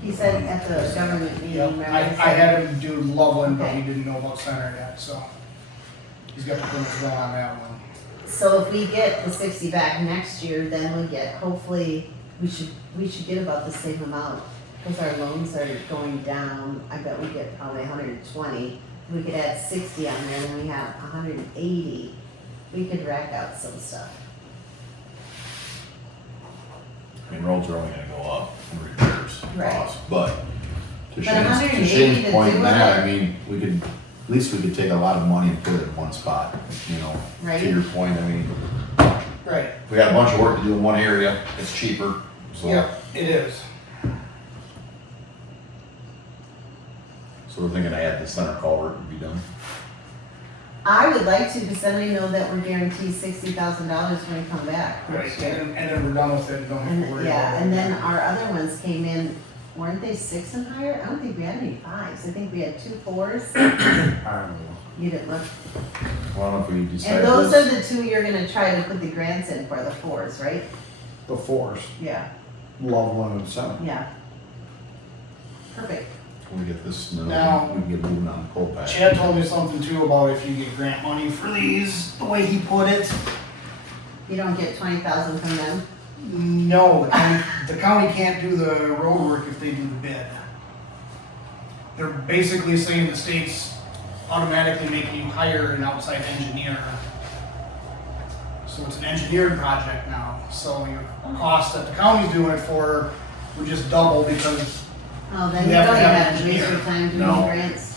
He said at the government meeting. Yep, remember I he said- had him do Loveland, but Okay. he didn't know about Center yet, so. He's got the permits going on that one. So if we get the 60 back next year, then we get, hopefully, we should get about the same amount. Because our loans are going down, I bet we get probably 120. We could add 60 on there and we have 180. We could rack out some stuff. I mean, roads are only gonna go up in repairs Right. costs, but to But Shane's, 180 to Shane's to point do in that, it. I mean, we could, at least we could take a lot of money and put it in one spot, you know? Right. To your point, I mean, Right. if we got a bunch of work to do in one area, it's cheaper, so. Yep, it is. So we're thinking add the center culvert and be done. I would like to, because then I know that we're guaranteed $60,000 when we come back Right, next year. and then we're done with it, and don't have to And, worry about it. yeah, and then our other ones came in, weren't they 6 and higher? I don't think we had any 5s. I think we had 2 4s. I don't know. You didn't look. Well, I don't know if we decide And those are this. the 2 you're gonna try to put the grants in for, the 4s, right? The fours, Yeah, Loveland and Center. yeah. Perfect. When we get this, and then Now- we can get moving on the cold patch. Chad told me something too about if you get grant money for these, the way he put it. You don't get 20,000 from them? No, the county can't do the road work if they do the bid. They're basically saying the state's automatically making you hire an outside engineer. So it's an engineered project now, so your cost that the county's doing it for would just double because Oh, then We you have to don't even have have to waste your time doing No. grants.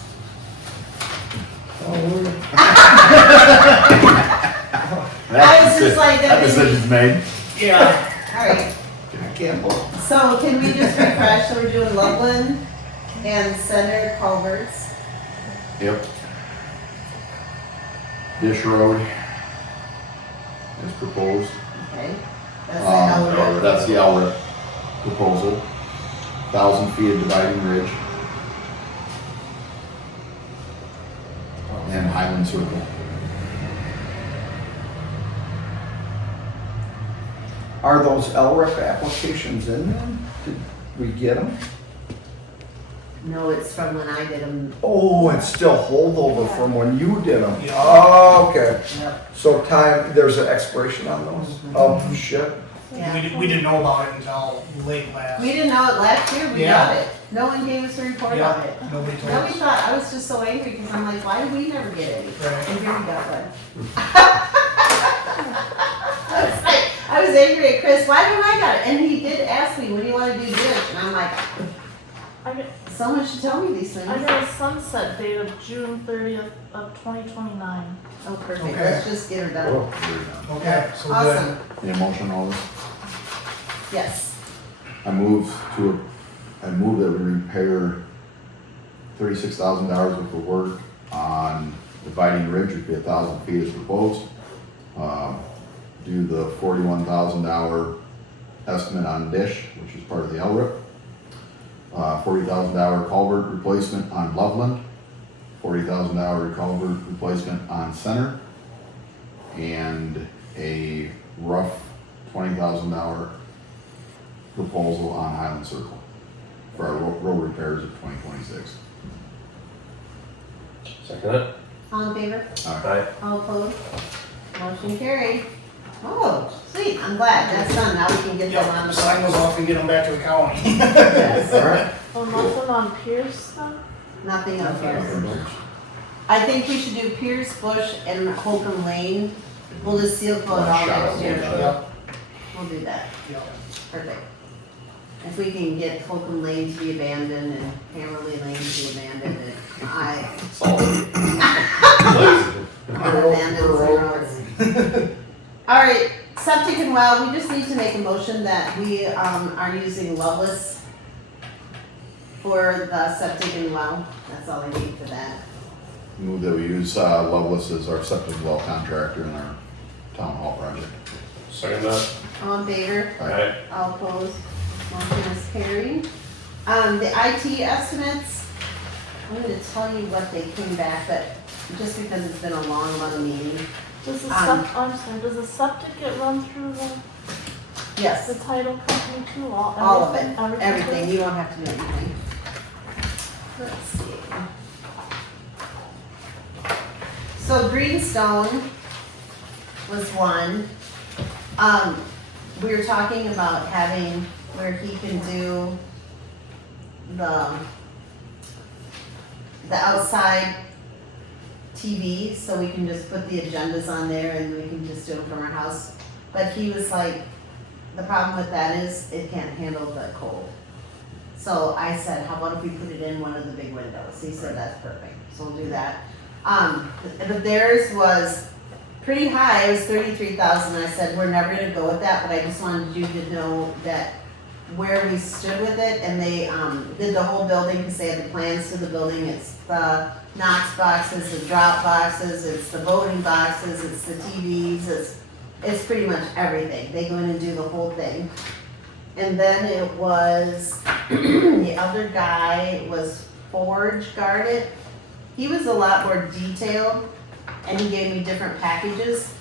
I was just like, That that decision's made. yeah, Alright, I can't look. so can we just refresh, so we're doing Loveland and Center culverts? Yep. Dish Road is proposed. Okay, that's the L That's the LRIP proposal. 1,000 feet of dividing ridge. And Highland Circle. Are those LRIP applications in then? Did we get them? No, it's from when I did them. Oh, it's still holdover from when you did them. Yeah. Oh, okay. yeah. So there's an expiration on those? Oh, shit. Yeah. We didn't know about it until late last. We didn't know it last year, we Yeah. got it. No one gave us a report on Yeah, it. nobody told Nobody us. thought, I was just so angry because I'm like, why did we never get any? Right. And here we got one. I was angry at Chris, why did I got it? And he did ask me, when do you wanna do this? And I'm like, I got, someone should tell me these things. I got a sunset date of June 30th of 2029. Oh, perfect, Okay. let's just get her done. Okay, so good. Awesome, Any motion on this? yes. I move that we repair $36,000 worth of work on dividing ridge, would be 1,000 feet as proposed. Do the $41,000 estimate on dish, which is part of the LRIP. $40,000 culvert replacement on Loveland. $40,000 culvert replacement on Center. And a rough $20,000 proposal on Highland Circle for our road repairs of 2026. Second it? All in favor? Aye. All opposed? Motion carried. Oh, sweet, I'm glad, that's done, now we can get them on Yep, the. sign those off and get them back to the county. Yes. Alright. Oh, nothing on Pierce then? Nothing on Pierce. I think we should do Pierce, Bush, and Holcomb Lane. We'll just seal coat all next year. Yep, We'll do that. yep. Perfect. If we can get Holcomb Lane to be abandoned and Hammerly Lane to be abandoned, I abandon roads. All right, septic and well, we just need to make a motion that we are using Loveless for the septic and well. That's all I need for that. Move that we use Loveless as our septic well contractor in our town hall project. Second that. All in favor? Alright. All opposed? Motion is carried. The IT estimates, I'm gonna tell you what they came back, but just because it's been a long meeting. Does the Um, I'm sorry, does the septic get run through the Yes, title company too? all of it, Everything? everything, you won't have to do anything. Let's see. So Greenstone was one. We were talking about having where he can do the outside TV, so we can just put the agendas on there and we can just do them from our house. But he was like, the problem with that is it can't handle the cold. So I said, how about if we put it in one of the big windows? He said, that's perfect, so we'll do that. But theirs was pretty high, it was 33,000. I said, we're never gonna go with that, but I just wanted you to know that where we stood with it, and they, did the whole building, because they had the plans to the building. It's the Knox boxes, the drop boxes, it's the voting boxes, it's the TVs, it's pretty much everything. They go in and do the whole thing. And then it was, the other guy was Forge Guarded. He was a lot more detailed, and he gave me different packages.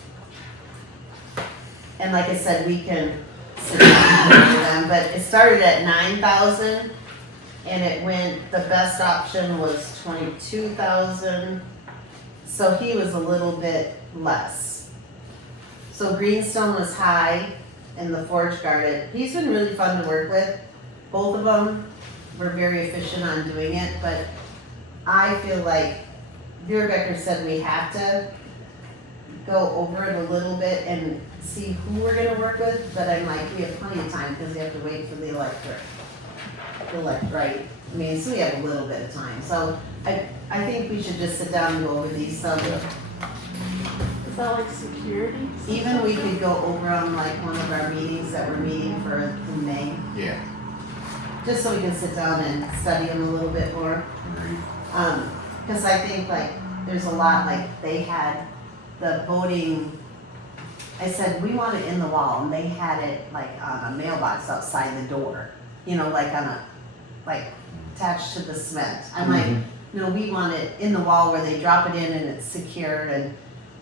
And like I said, we can sit down and go through them, but it started at 9,000, and it went, the best option was 22,000. So he was a little bit less. So Greenstone was high, and the Forge Guarded. He's been really fun to work with. Both of them were very efficient on doing it, but I feel like Becker said we have to go over it a little bit and see who we're gonna work with, but I'm like, we have plenty of time because we have to wait for the electric. Right? I mean, so we have a little bit of time. So I think we should just sit down and go over these. So Is that like security? even we could go over them like one of our meetings that we're meeting for in May, Yeah. just so we can sit down and study them a little bit more. Agreed. Cause I think like, there's a lot, like they had the voting, I said, we want it in the wall, and they had it like on a mailbox outside the door, you know, like on a, like attached to the cement. I'm like, no, we want it in the wall where they drop it in and it's secured, and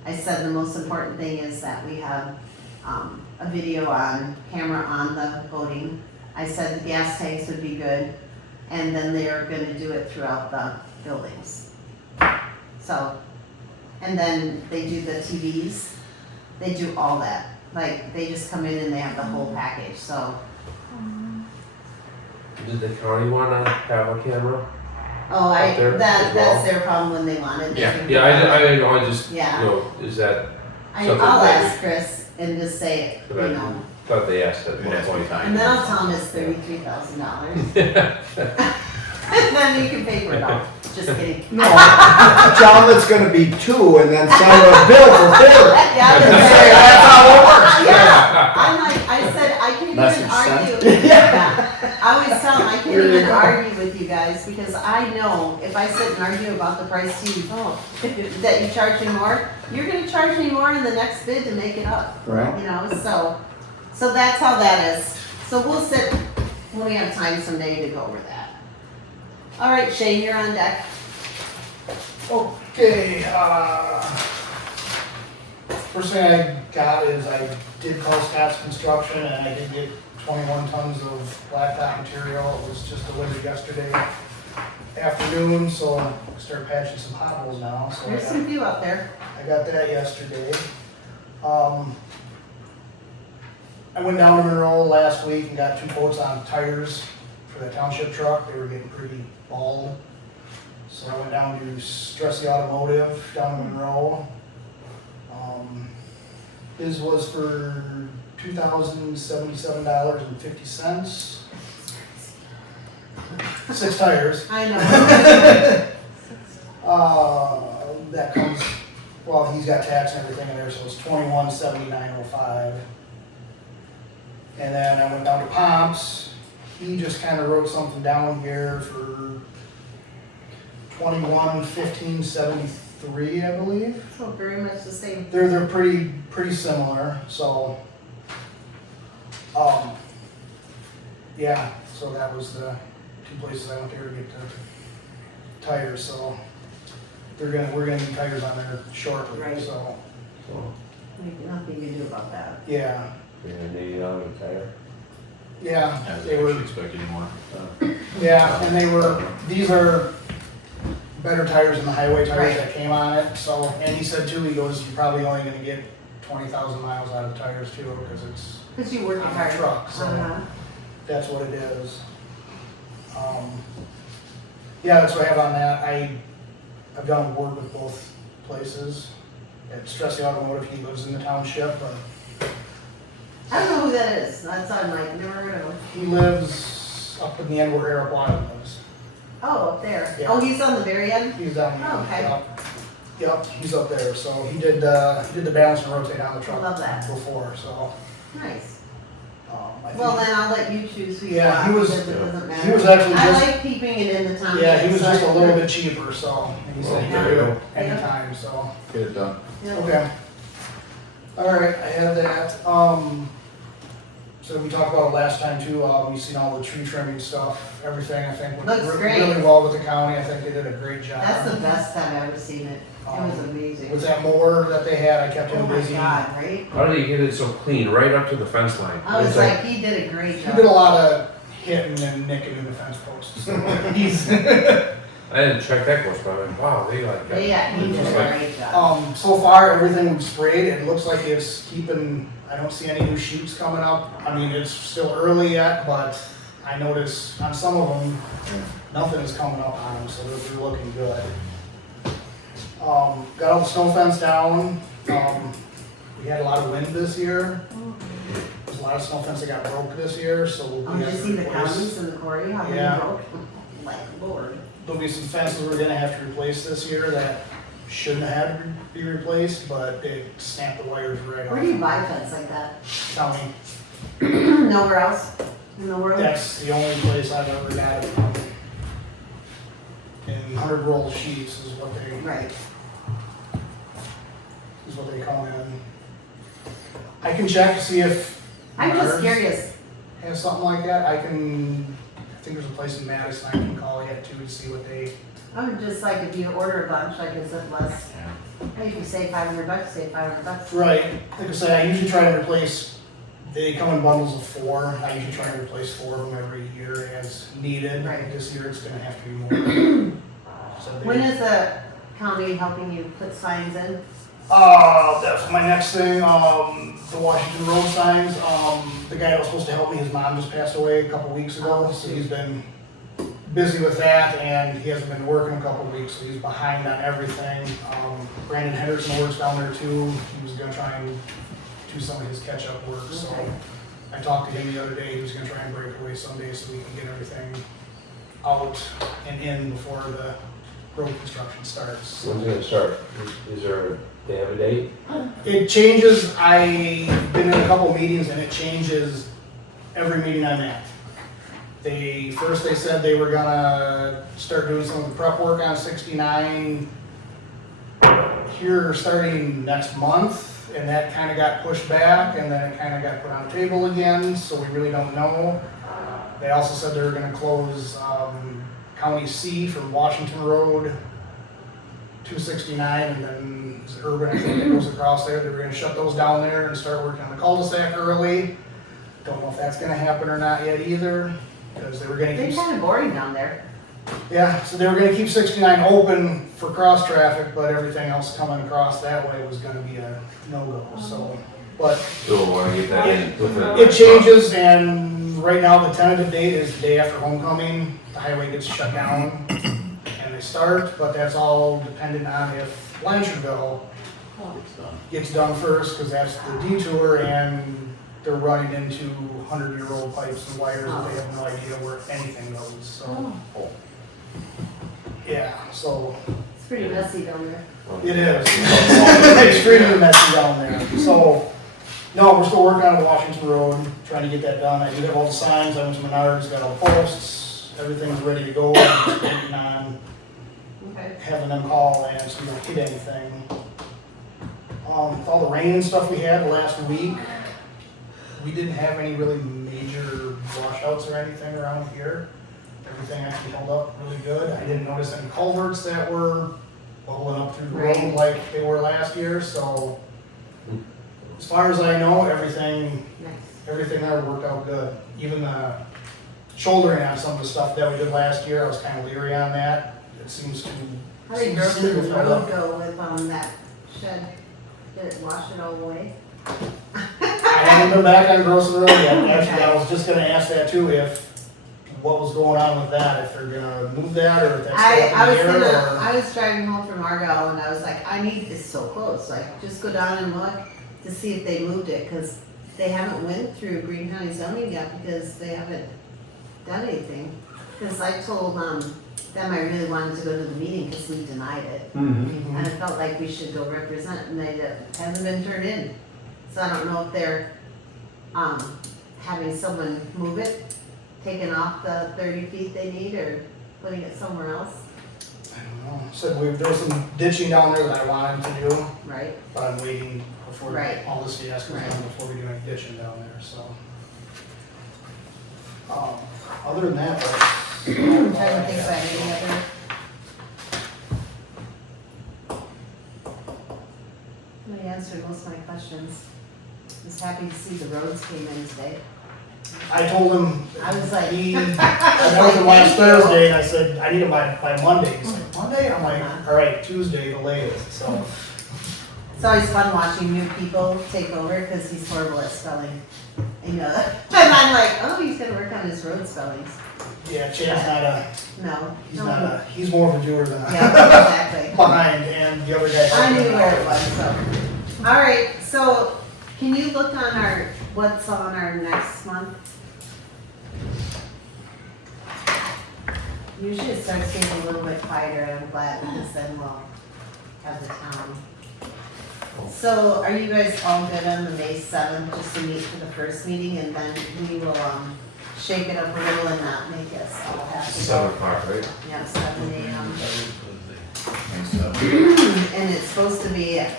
I said the most important thing is that we have, a video on, camera on the voting. I said the gas tanks would be good, and then they're gonna do it throughout the buildings. So, and then they do the TVs, they do all that. Like, they just come in and they have the whole package, so. Did the county wanna have a camera? Oh, Out there as that's well? their problem when they want it. They Yeah. can Yeah, I just, you Yeah. know, is that, I'll something that ask Chris and just say it, But you I know, thought they asked at It one has to be point. timed. and then I'll tell him it's $33,000. And then you can pay for it all, just kidding. No, tell them it's gonna be two and then send them a bill for four. Yeah, That's how it works. Yeah, I'm like, I said, I can't Message even sent. argue. Yeah. I always tell them, I can't Here you even go. argue with you guys, because I know if I sit and argue about the price that you charge me more, you're gonna charge me more in the next bid to make it up. Right. You know, so that's how that is. So we'll sit when we have time someday to go over that. All right, Shane, you're on deck. Okay, first thing I got is I did call Scott's Construction, and I did get 21 tons of blacktop material. It was just delivered yesterday afternoon, so I'm start patching some potholes now. So There's some view up there. I got that yesterday. I went down to Monroe last week and got 2 quotes on tires for the township truck. They were getting pretty bald. So I went down to Stressy Automotive down in Monroe. His was for $2,077.50. 6 tires. I know. That comes, well, he's got tax and everything in there, so it's $2179.05. And then I went down to Pomps. He just kind of wrote something down here for $2115.73, I believe. So very much the same. They're pretty similar, so Yeah, so that was the 2 places I went there to get the tires, so we're gonna need tires on there shortly, Right. so, Nothing you can do about that. yeah. And $80 a tire. Yeah, As they I were, should expect anymore. yeah, and these are better tires than the highway tires that came on it, so, and he said too, he goes, you're probably only gonna get 20,000 miles out of the tires too, because it's, Cause you work On the hard. truck, so- Uh-huh. that's what it is. Yeah, that's what I have on that. I've done work with both places. At Stressy Automotive, he lives in the township, but I don't know who that is. That's on like, never heard of him. he lives up in the end where Eric Wilde lives. Oh, up there. Yeah. Oh, he's on the very end? He's down there. Oh, okay. Yep, he's up there, so he did the balance and rotate on the truck. Love that. Before, so, Nice. I think. Well, then I'll let you choose who you Yeah, want, he was- because it doesn't matter. he was actually I just- like keeping it in the township. Yeah, he was so just a I- little bit cheaper, so, and he said he could do it Yeah. anytime, so. Get it done. Yeah. Okay. All right, I have that. So we talked about it last time too, we seen all the tree trimming stuff, everything, I think went Looks great. really well with the county. I think they did a great job. That's the best time I've ever seen it. It was amazing. With that mower that they had, I kept Oh him my busy. God, right? How did he get it so clean, right up to the fence line? I was It's like, he did a great He job. did a lot of hitting and nicking in the fence posts. So he's, I didn't check that close, but I went, wow, they like that. Yeah, he did It's a like- great job. so far, everything we've sprayed, it looks like it's keeping, I don't see any new shoots coming up. I mean, it's still early yet, but I noticed on some of them, nothing is coming up on them, so they're looking good. Got all the snow fence down. We had a lot of wind this year. There's a lot of snow fence that got broke this year, so Oh, we did have you to see the replace. counties and the quarry, how many Yeah. broke? Like, Lord. There'll be some fences we're gonna have to replace this year that shouldn't have to be replaced, but they snapped the wires right off. Where do you buy fence like that? County. Nowhere else in the world? That's the only place I've ever got it from. And 100 roll sheets is what Right. they come in. I can check to see if I'm just Menards curious. has something like that. I think there's a place in Madison I can call yet too to see what they. I would just like, if you order a bunch, like it's less, hey, if you save $500, save $500. Right. Like I say, I usually try to replace. They come in bundles of 4. I usually try to replace 4 of them every year as needed. Right. This year it's gonna have to be more. So they- When is the county helping you put signs in? That's my next thing, the Washington Road signs, the guy that was supposed to help me, his mom just passed away a couple weeks ago, so he's been busy with that, and he hasn't been working a couple weeks, so he's behind on everything. Brandon Henderson works down there too, he was gonna try and do some of his catch-up work, so Okay. I talked to him the other day, he was gonna try and break away someday so we can get everything out and in before the road construction starts. When's it gonna start? Is there, they have a date? It changes, I've been in a couple meetings and it changes every meeting I'm at. First they said they were gonna start doing some of the prep work on 69 here starting next month, and that kinda got pushed back, and then it kinda got put on the table again, so we really don't know. They also said they were gonna close, County C from Washington Road 269, and then it's Urban, I think, that goes across there. They were gonna shut those down there and start working on the cul-de-sac early. Don't know if that's gonna happen or not yet either, because they were gonna They're keep, kind of boring down there. yeah, so they were gonna keep 69 open for cross traffic, but everything else coming across that way was gonna be a no-go, so. But Still wanna get that in with it changes, and right now the tentative date is the day after homecoming. The highway gets shut down and they start, but that's all dependent on if Blanchardville gets done first, because that's the detour, and they're running into 100-year-old pipes and wires and they have no idea where anything goes, so. Yeah, so It's pretty messy down there. it is. Extremely messy down there, so. No, we're still working on Washington Road, trying to get that done. I do have all the signs, I went to Menards, got all the posts, everything's ready to go. I'm just waiting on Okay. having them call and so we don't hit anything. With all the rain and stuff we had last week, we didn't have any really major washouts or anything around here. Everything actually held up really good. I didn't notice any culverts that were bubbling up through the road Right. like they were last year, so as far as I know, everything Nice. there worked out good. Even the shouldering on some of the stuff that we did last year, I was kind of leery on that. It seems to. How did seems Gross to and have held Road up. go with, that shed? Did it wash it all away? I haven't been back on Gross Road yet. Actually, I was just gonna ask that too, what was going on with that, if they're gonna move that or if that's I still up was in the air or. I was driving home from Argyle and I was like, it's so close, like, just go down and look to see if they moved it, cause they haven't went through Green County zoning yet because they haven't done anything. Cause I told, them I really wanted to go to the meeting cause we denied it. Mhm. And I felt like we should go represent and it hasn't been turned in. So I don't know if they're, having someone move it, taking off the 30 feet they need or putting it somewhere else, I don't know. Said there was some ditching down there that I wanted to do, right? but I'm waiting before Right. all this fiasco is Right. done before we do any ditching down there, so. Other than that, that's. I'm trying to think about any other. I answered most of my questions. Was happy to see the roads came in today. I told him, I was like. I met with him last Thursday and I said, I need them by Monday. He's like, Monday? I'm like, all right, Tuesday the latest, so. It's always fun watching new people take over because he's horrible at spelling. And I'm like, oh, he's gonna work on his road spellings. Yeah, Chad's No. he's more of a doer than I Yeah, exactly. behind, and the other guy. I knew where it was, so. All right, so can you look on what's on our next month? Usually it starts getting a little bit quieter, and I'm glad, because then we'll have the town. So are you guys all good on the May 7th, just to meet for the first meeting, and then we will, shake it up a little and not make us all have to go. 7 o'clock, right? Yeah, 7 AM. Thanks, And it's supposed to be at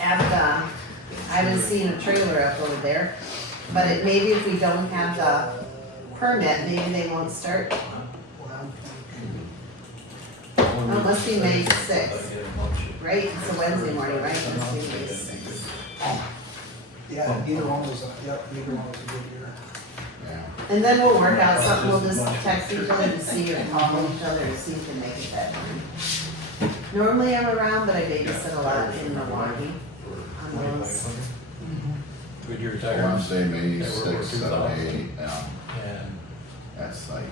I haven't seen a trailer up over there, but maybe if we don't have the permit, maybe they won't start. Oh, it must be May 6th, right? It's a Wednesday morning, right? It must be May 6th. Yeah, either one was, either one was a good year. Yeah. And then we'll work out something, we'll just text each other to see or call each other and see if we can make it that morning. Normally I'm around, but I babysit a lot in Milwaukee on those. When you retire, Wednesday, May Yeah, we're 6th, 2000. 7, 8, and at site,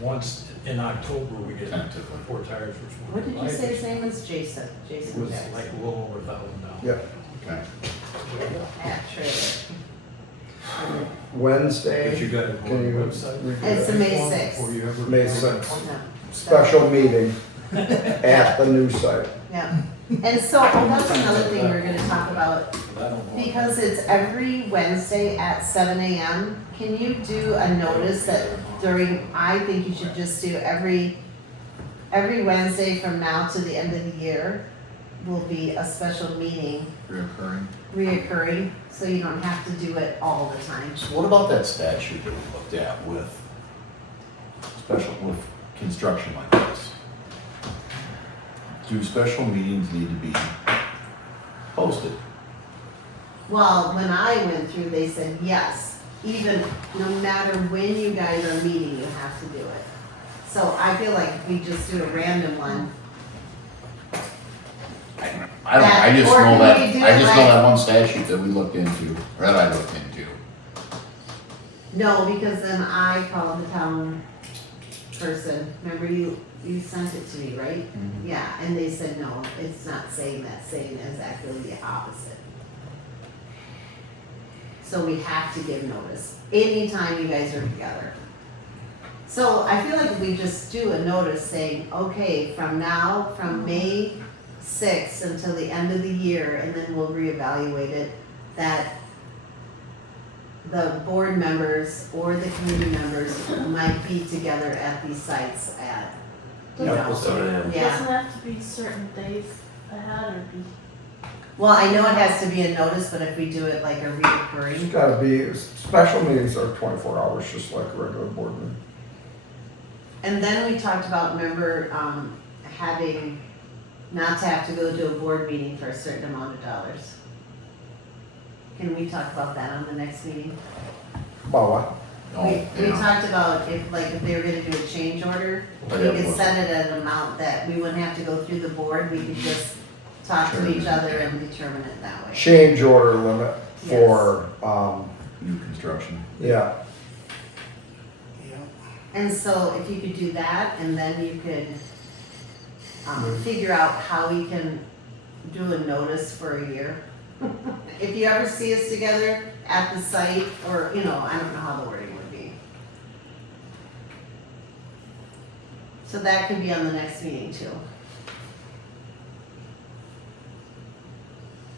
once in October, we get tentatively. 4 tires for What did you say his name was? Jason? It Jason was Jackson. like a little over $1,000. Yep. Okay. At trailer. Wednesday. But you got it Can on the you website. repeat It's that? the May 6th. Before you ever- May 6th. No. Special meeting at the new site. Yeah, and so, that's another thing we're gonna talk about, because it's every Wednesday at 7 AM. Can you do a notice that I think you should just do every Wednesday from now to the end of the year will be a special meeting reoccurring, so you don't have to do it all the time. So what about that statute that we looked at with construction like this? Do special meetings need to be posted? Well, when I went through, they said yes, even no matter when you guys are meeting, you have to do it. So I feel like if we just do a random one, I just Or know can that, we do I it just know like- that one statute that we looked into, or that I looked into. no, because then I called the town person, remember you sent it to me, right? Yeah, and they said, no, it's not saying that, saying exactly the opposite. So we have to give notice, anytime you guys are together. So I feel like if we just do a notice saying, okay, from May 6th until the end of the year, and then we'll reevaluate it, that the board members or the committee members might be together at these sites at, you Yep, know, we'll set it in. yeah. Doesn't have to be certain days ahead or be, Well, I know it has to be a notice, but if we do it like a It's reoccurring, gotta be, special meetings are 24 hours, just like a regular board meeting. and then we talked about, remember, having, not to have to go to a board meeting for a certain amount of dollars. Can we talk about that on the next meeting? About what? We talked about if they were gonna do a change order, we Yeah, could well- set it at an amount that we wouldn't have to go through the board, we could just talk to each other and determine it that way. Change order limit for, New construction. yeah, And so if you could do that, and then you could, figure out how we can do a notice for a year. If you ever see us together at the site, or, I don't know how the wording would be. So that could be on the next meeting too.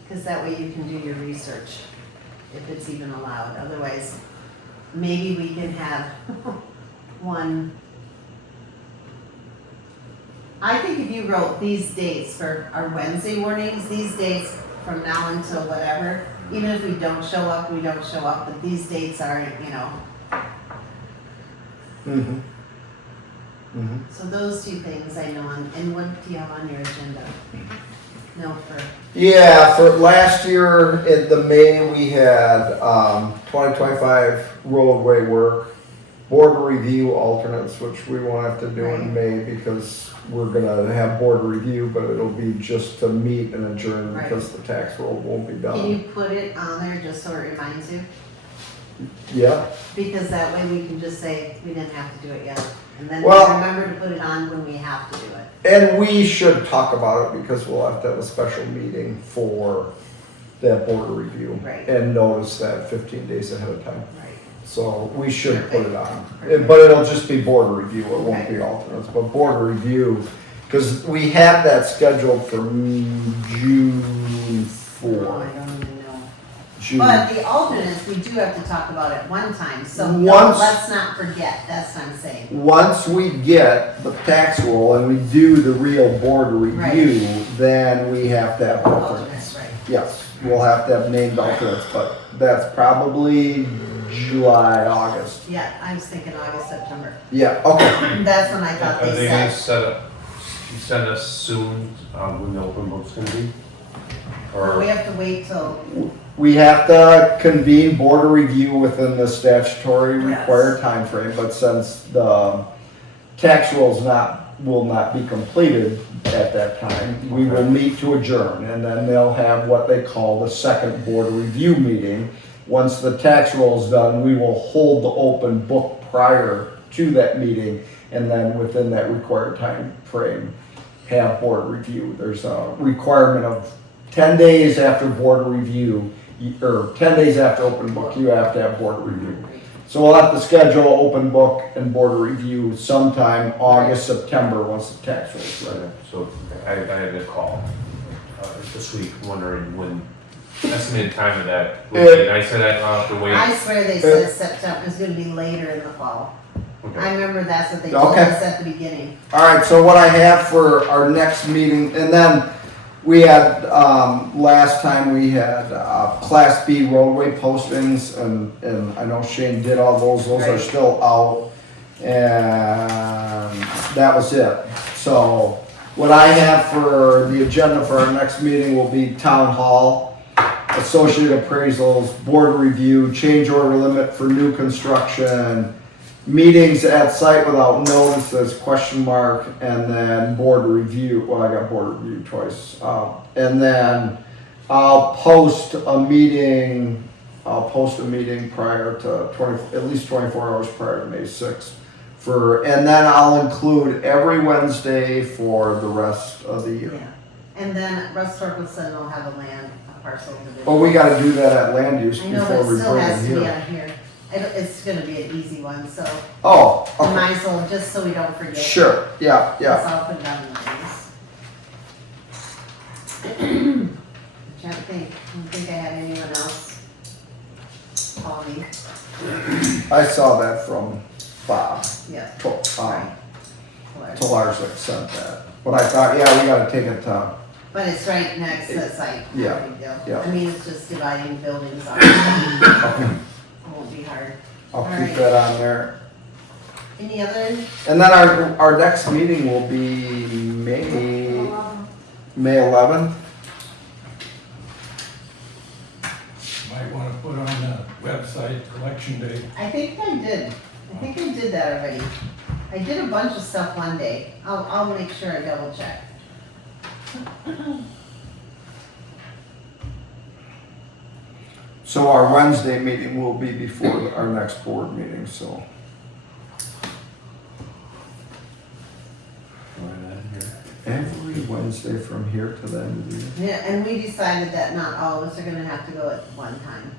Cause that way you can do your research, if it's even allowed, otherwise, maybe we can have one. I think if you wrote these dates for our Wednesday mornings, these dates from now until whatever, even if we don't show up, we don't show up, but these dates are, mhm. Mhm. so those two things I know, and what do you have on your agenda? No, for, Yeah, for last year, in the May, we had, 2025 roadway work, board review alternates, which we won't have to do in May because we're gonna have board review, but it'll be just to meet and adjourn Right. because the tax roll won't be can done. you put it on there just so it reminds you? Yeah, Because that way we can just say, we didn't have to do it yet, and then Well- remember to put it on when we have to do it. and we should talk about it because we'll have to have a special meeting for that board review. Right. And notice that 15 days ahead of time. Right. So we should put it on, Perfect. but it'll just be board review, it won't be Right. alternates, but board review, because we have that scheduled for June Oh, 4. I don't even know. June. But the alternates, we do have to talk about at one time, so Once- let's not forget, that's what I'm saying. Once we get the tax roll and we do the real board review, then we have to have alternates. Alternates, right. Yes, we'll have to have named alternates, but that's probably July, August. Yeah, I was thinking August, September. Yeah, okay. That's when I thought Are they they gonna said. send us soon, when the open book's gonna be? Or? We have to wait till, We have to convene board review within the statutory Yes. required timeframe, but since the tax rolls will not be completed at that time, we will meet to adjourn, and then they'll have what they call the second board review meeting. Once the tax roll is done, we will hold the open book prior to that meeting, and then within that required time frame, have board review. There's a requirement of 10 days after board review, or 10 days after open book, you have to have board review. So we'll have to schedule open book and board review sometime August, September, once the tax roll is ready. So I had a call this week wondering when estimated time of that would be, and I said I'll have to wait. I swear they said September, it's gonna be later in the fall. I Okay. remember that's what they told Okay. us at the beginning. All right, so what I have for our next meeting, and then we had, last time we had, Class B roadway postings, and I know Shane did all those are Right. still out, and that was it. So, what I have for the agenda for our next meeting will be town hall, associate appraisals, board review, change order limit for new construction, meetings at site without notice, that's question mark, and then board review, well, I got board review twice. And then I'll post a meeting prior to at least 24 hours prior to May 6th. And then I'll include every Wednesday for the rest of the year. Yeah, and then Russ Torkelson will have a parcel division. But we gotta do that at land use I know, before but we it still bring has it to be here. on here. It's gonna be an easy one, so Oh, we okay, might as well, just so we don't forget. sure, yeah, yeah. Yes, I'll put it down in the things. Trying to think, I don't think I had anyone else call me. I saw that from Bob. Yeah. To- Right. Talarczyk sent that. But I thought, yeah, we gotta take it to But it's right next to the site. No Yeah, big deal. yeah. I mean, it's just dividing buildings off. It won't be hard. I'll Alright. keep that on there. Any other? And then our next meeting will be May 11th. Might wanna put on the website collection day. I think I did. I think I did that already. I did a bunch of stuff one day. I'll make sure I double check. So our Wednesday meeting will be before our next board meeting, so. Every Wednesday from here to the end of the year. Yeah, and we decided that not all of us are gonna have to go at one time.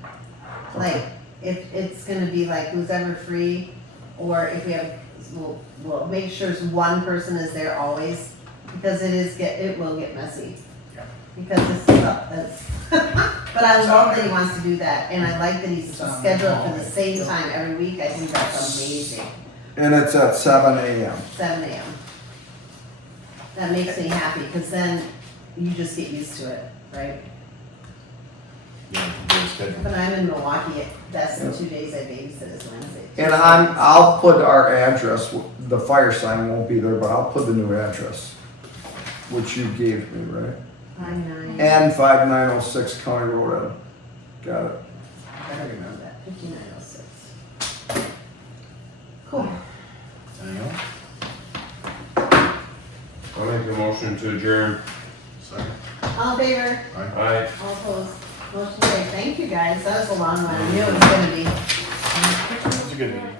Like, if it's gonna be like who's ever free, or if we have, we'll make sure one person is there always, because it will get messy. Because it's, but I love that he wants to do that, and I like that he's scheduled for the same time every week. I think that's amazing. And it's at 7 a.m. 7 a.m. That makes me happy, because then you just get used to it, right? Yeah, good schedule. But I'm in Milwaukee, that's the 2 days I babysit is Wednesday. And I'll put our address, the fire sign won't be there, but I'll put the new address, which you gave me, right? 59, And 5906 County Road Ed. Got it. I better remember that, 5906. Cool. Anything else? I'll make a motion to adjourn. Second? All in favor? Aye. All opposed? Motion carried. Thank you, guys. That was a long one. I knew it was gonna be. That was a good meeting.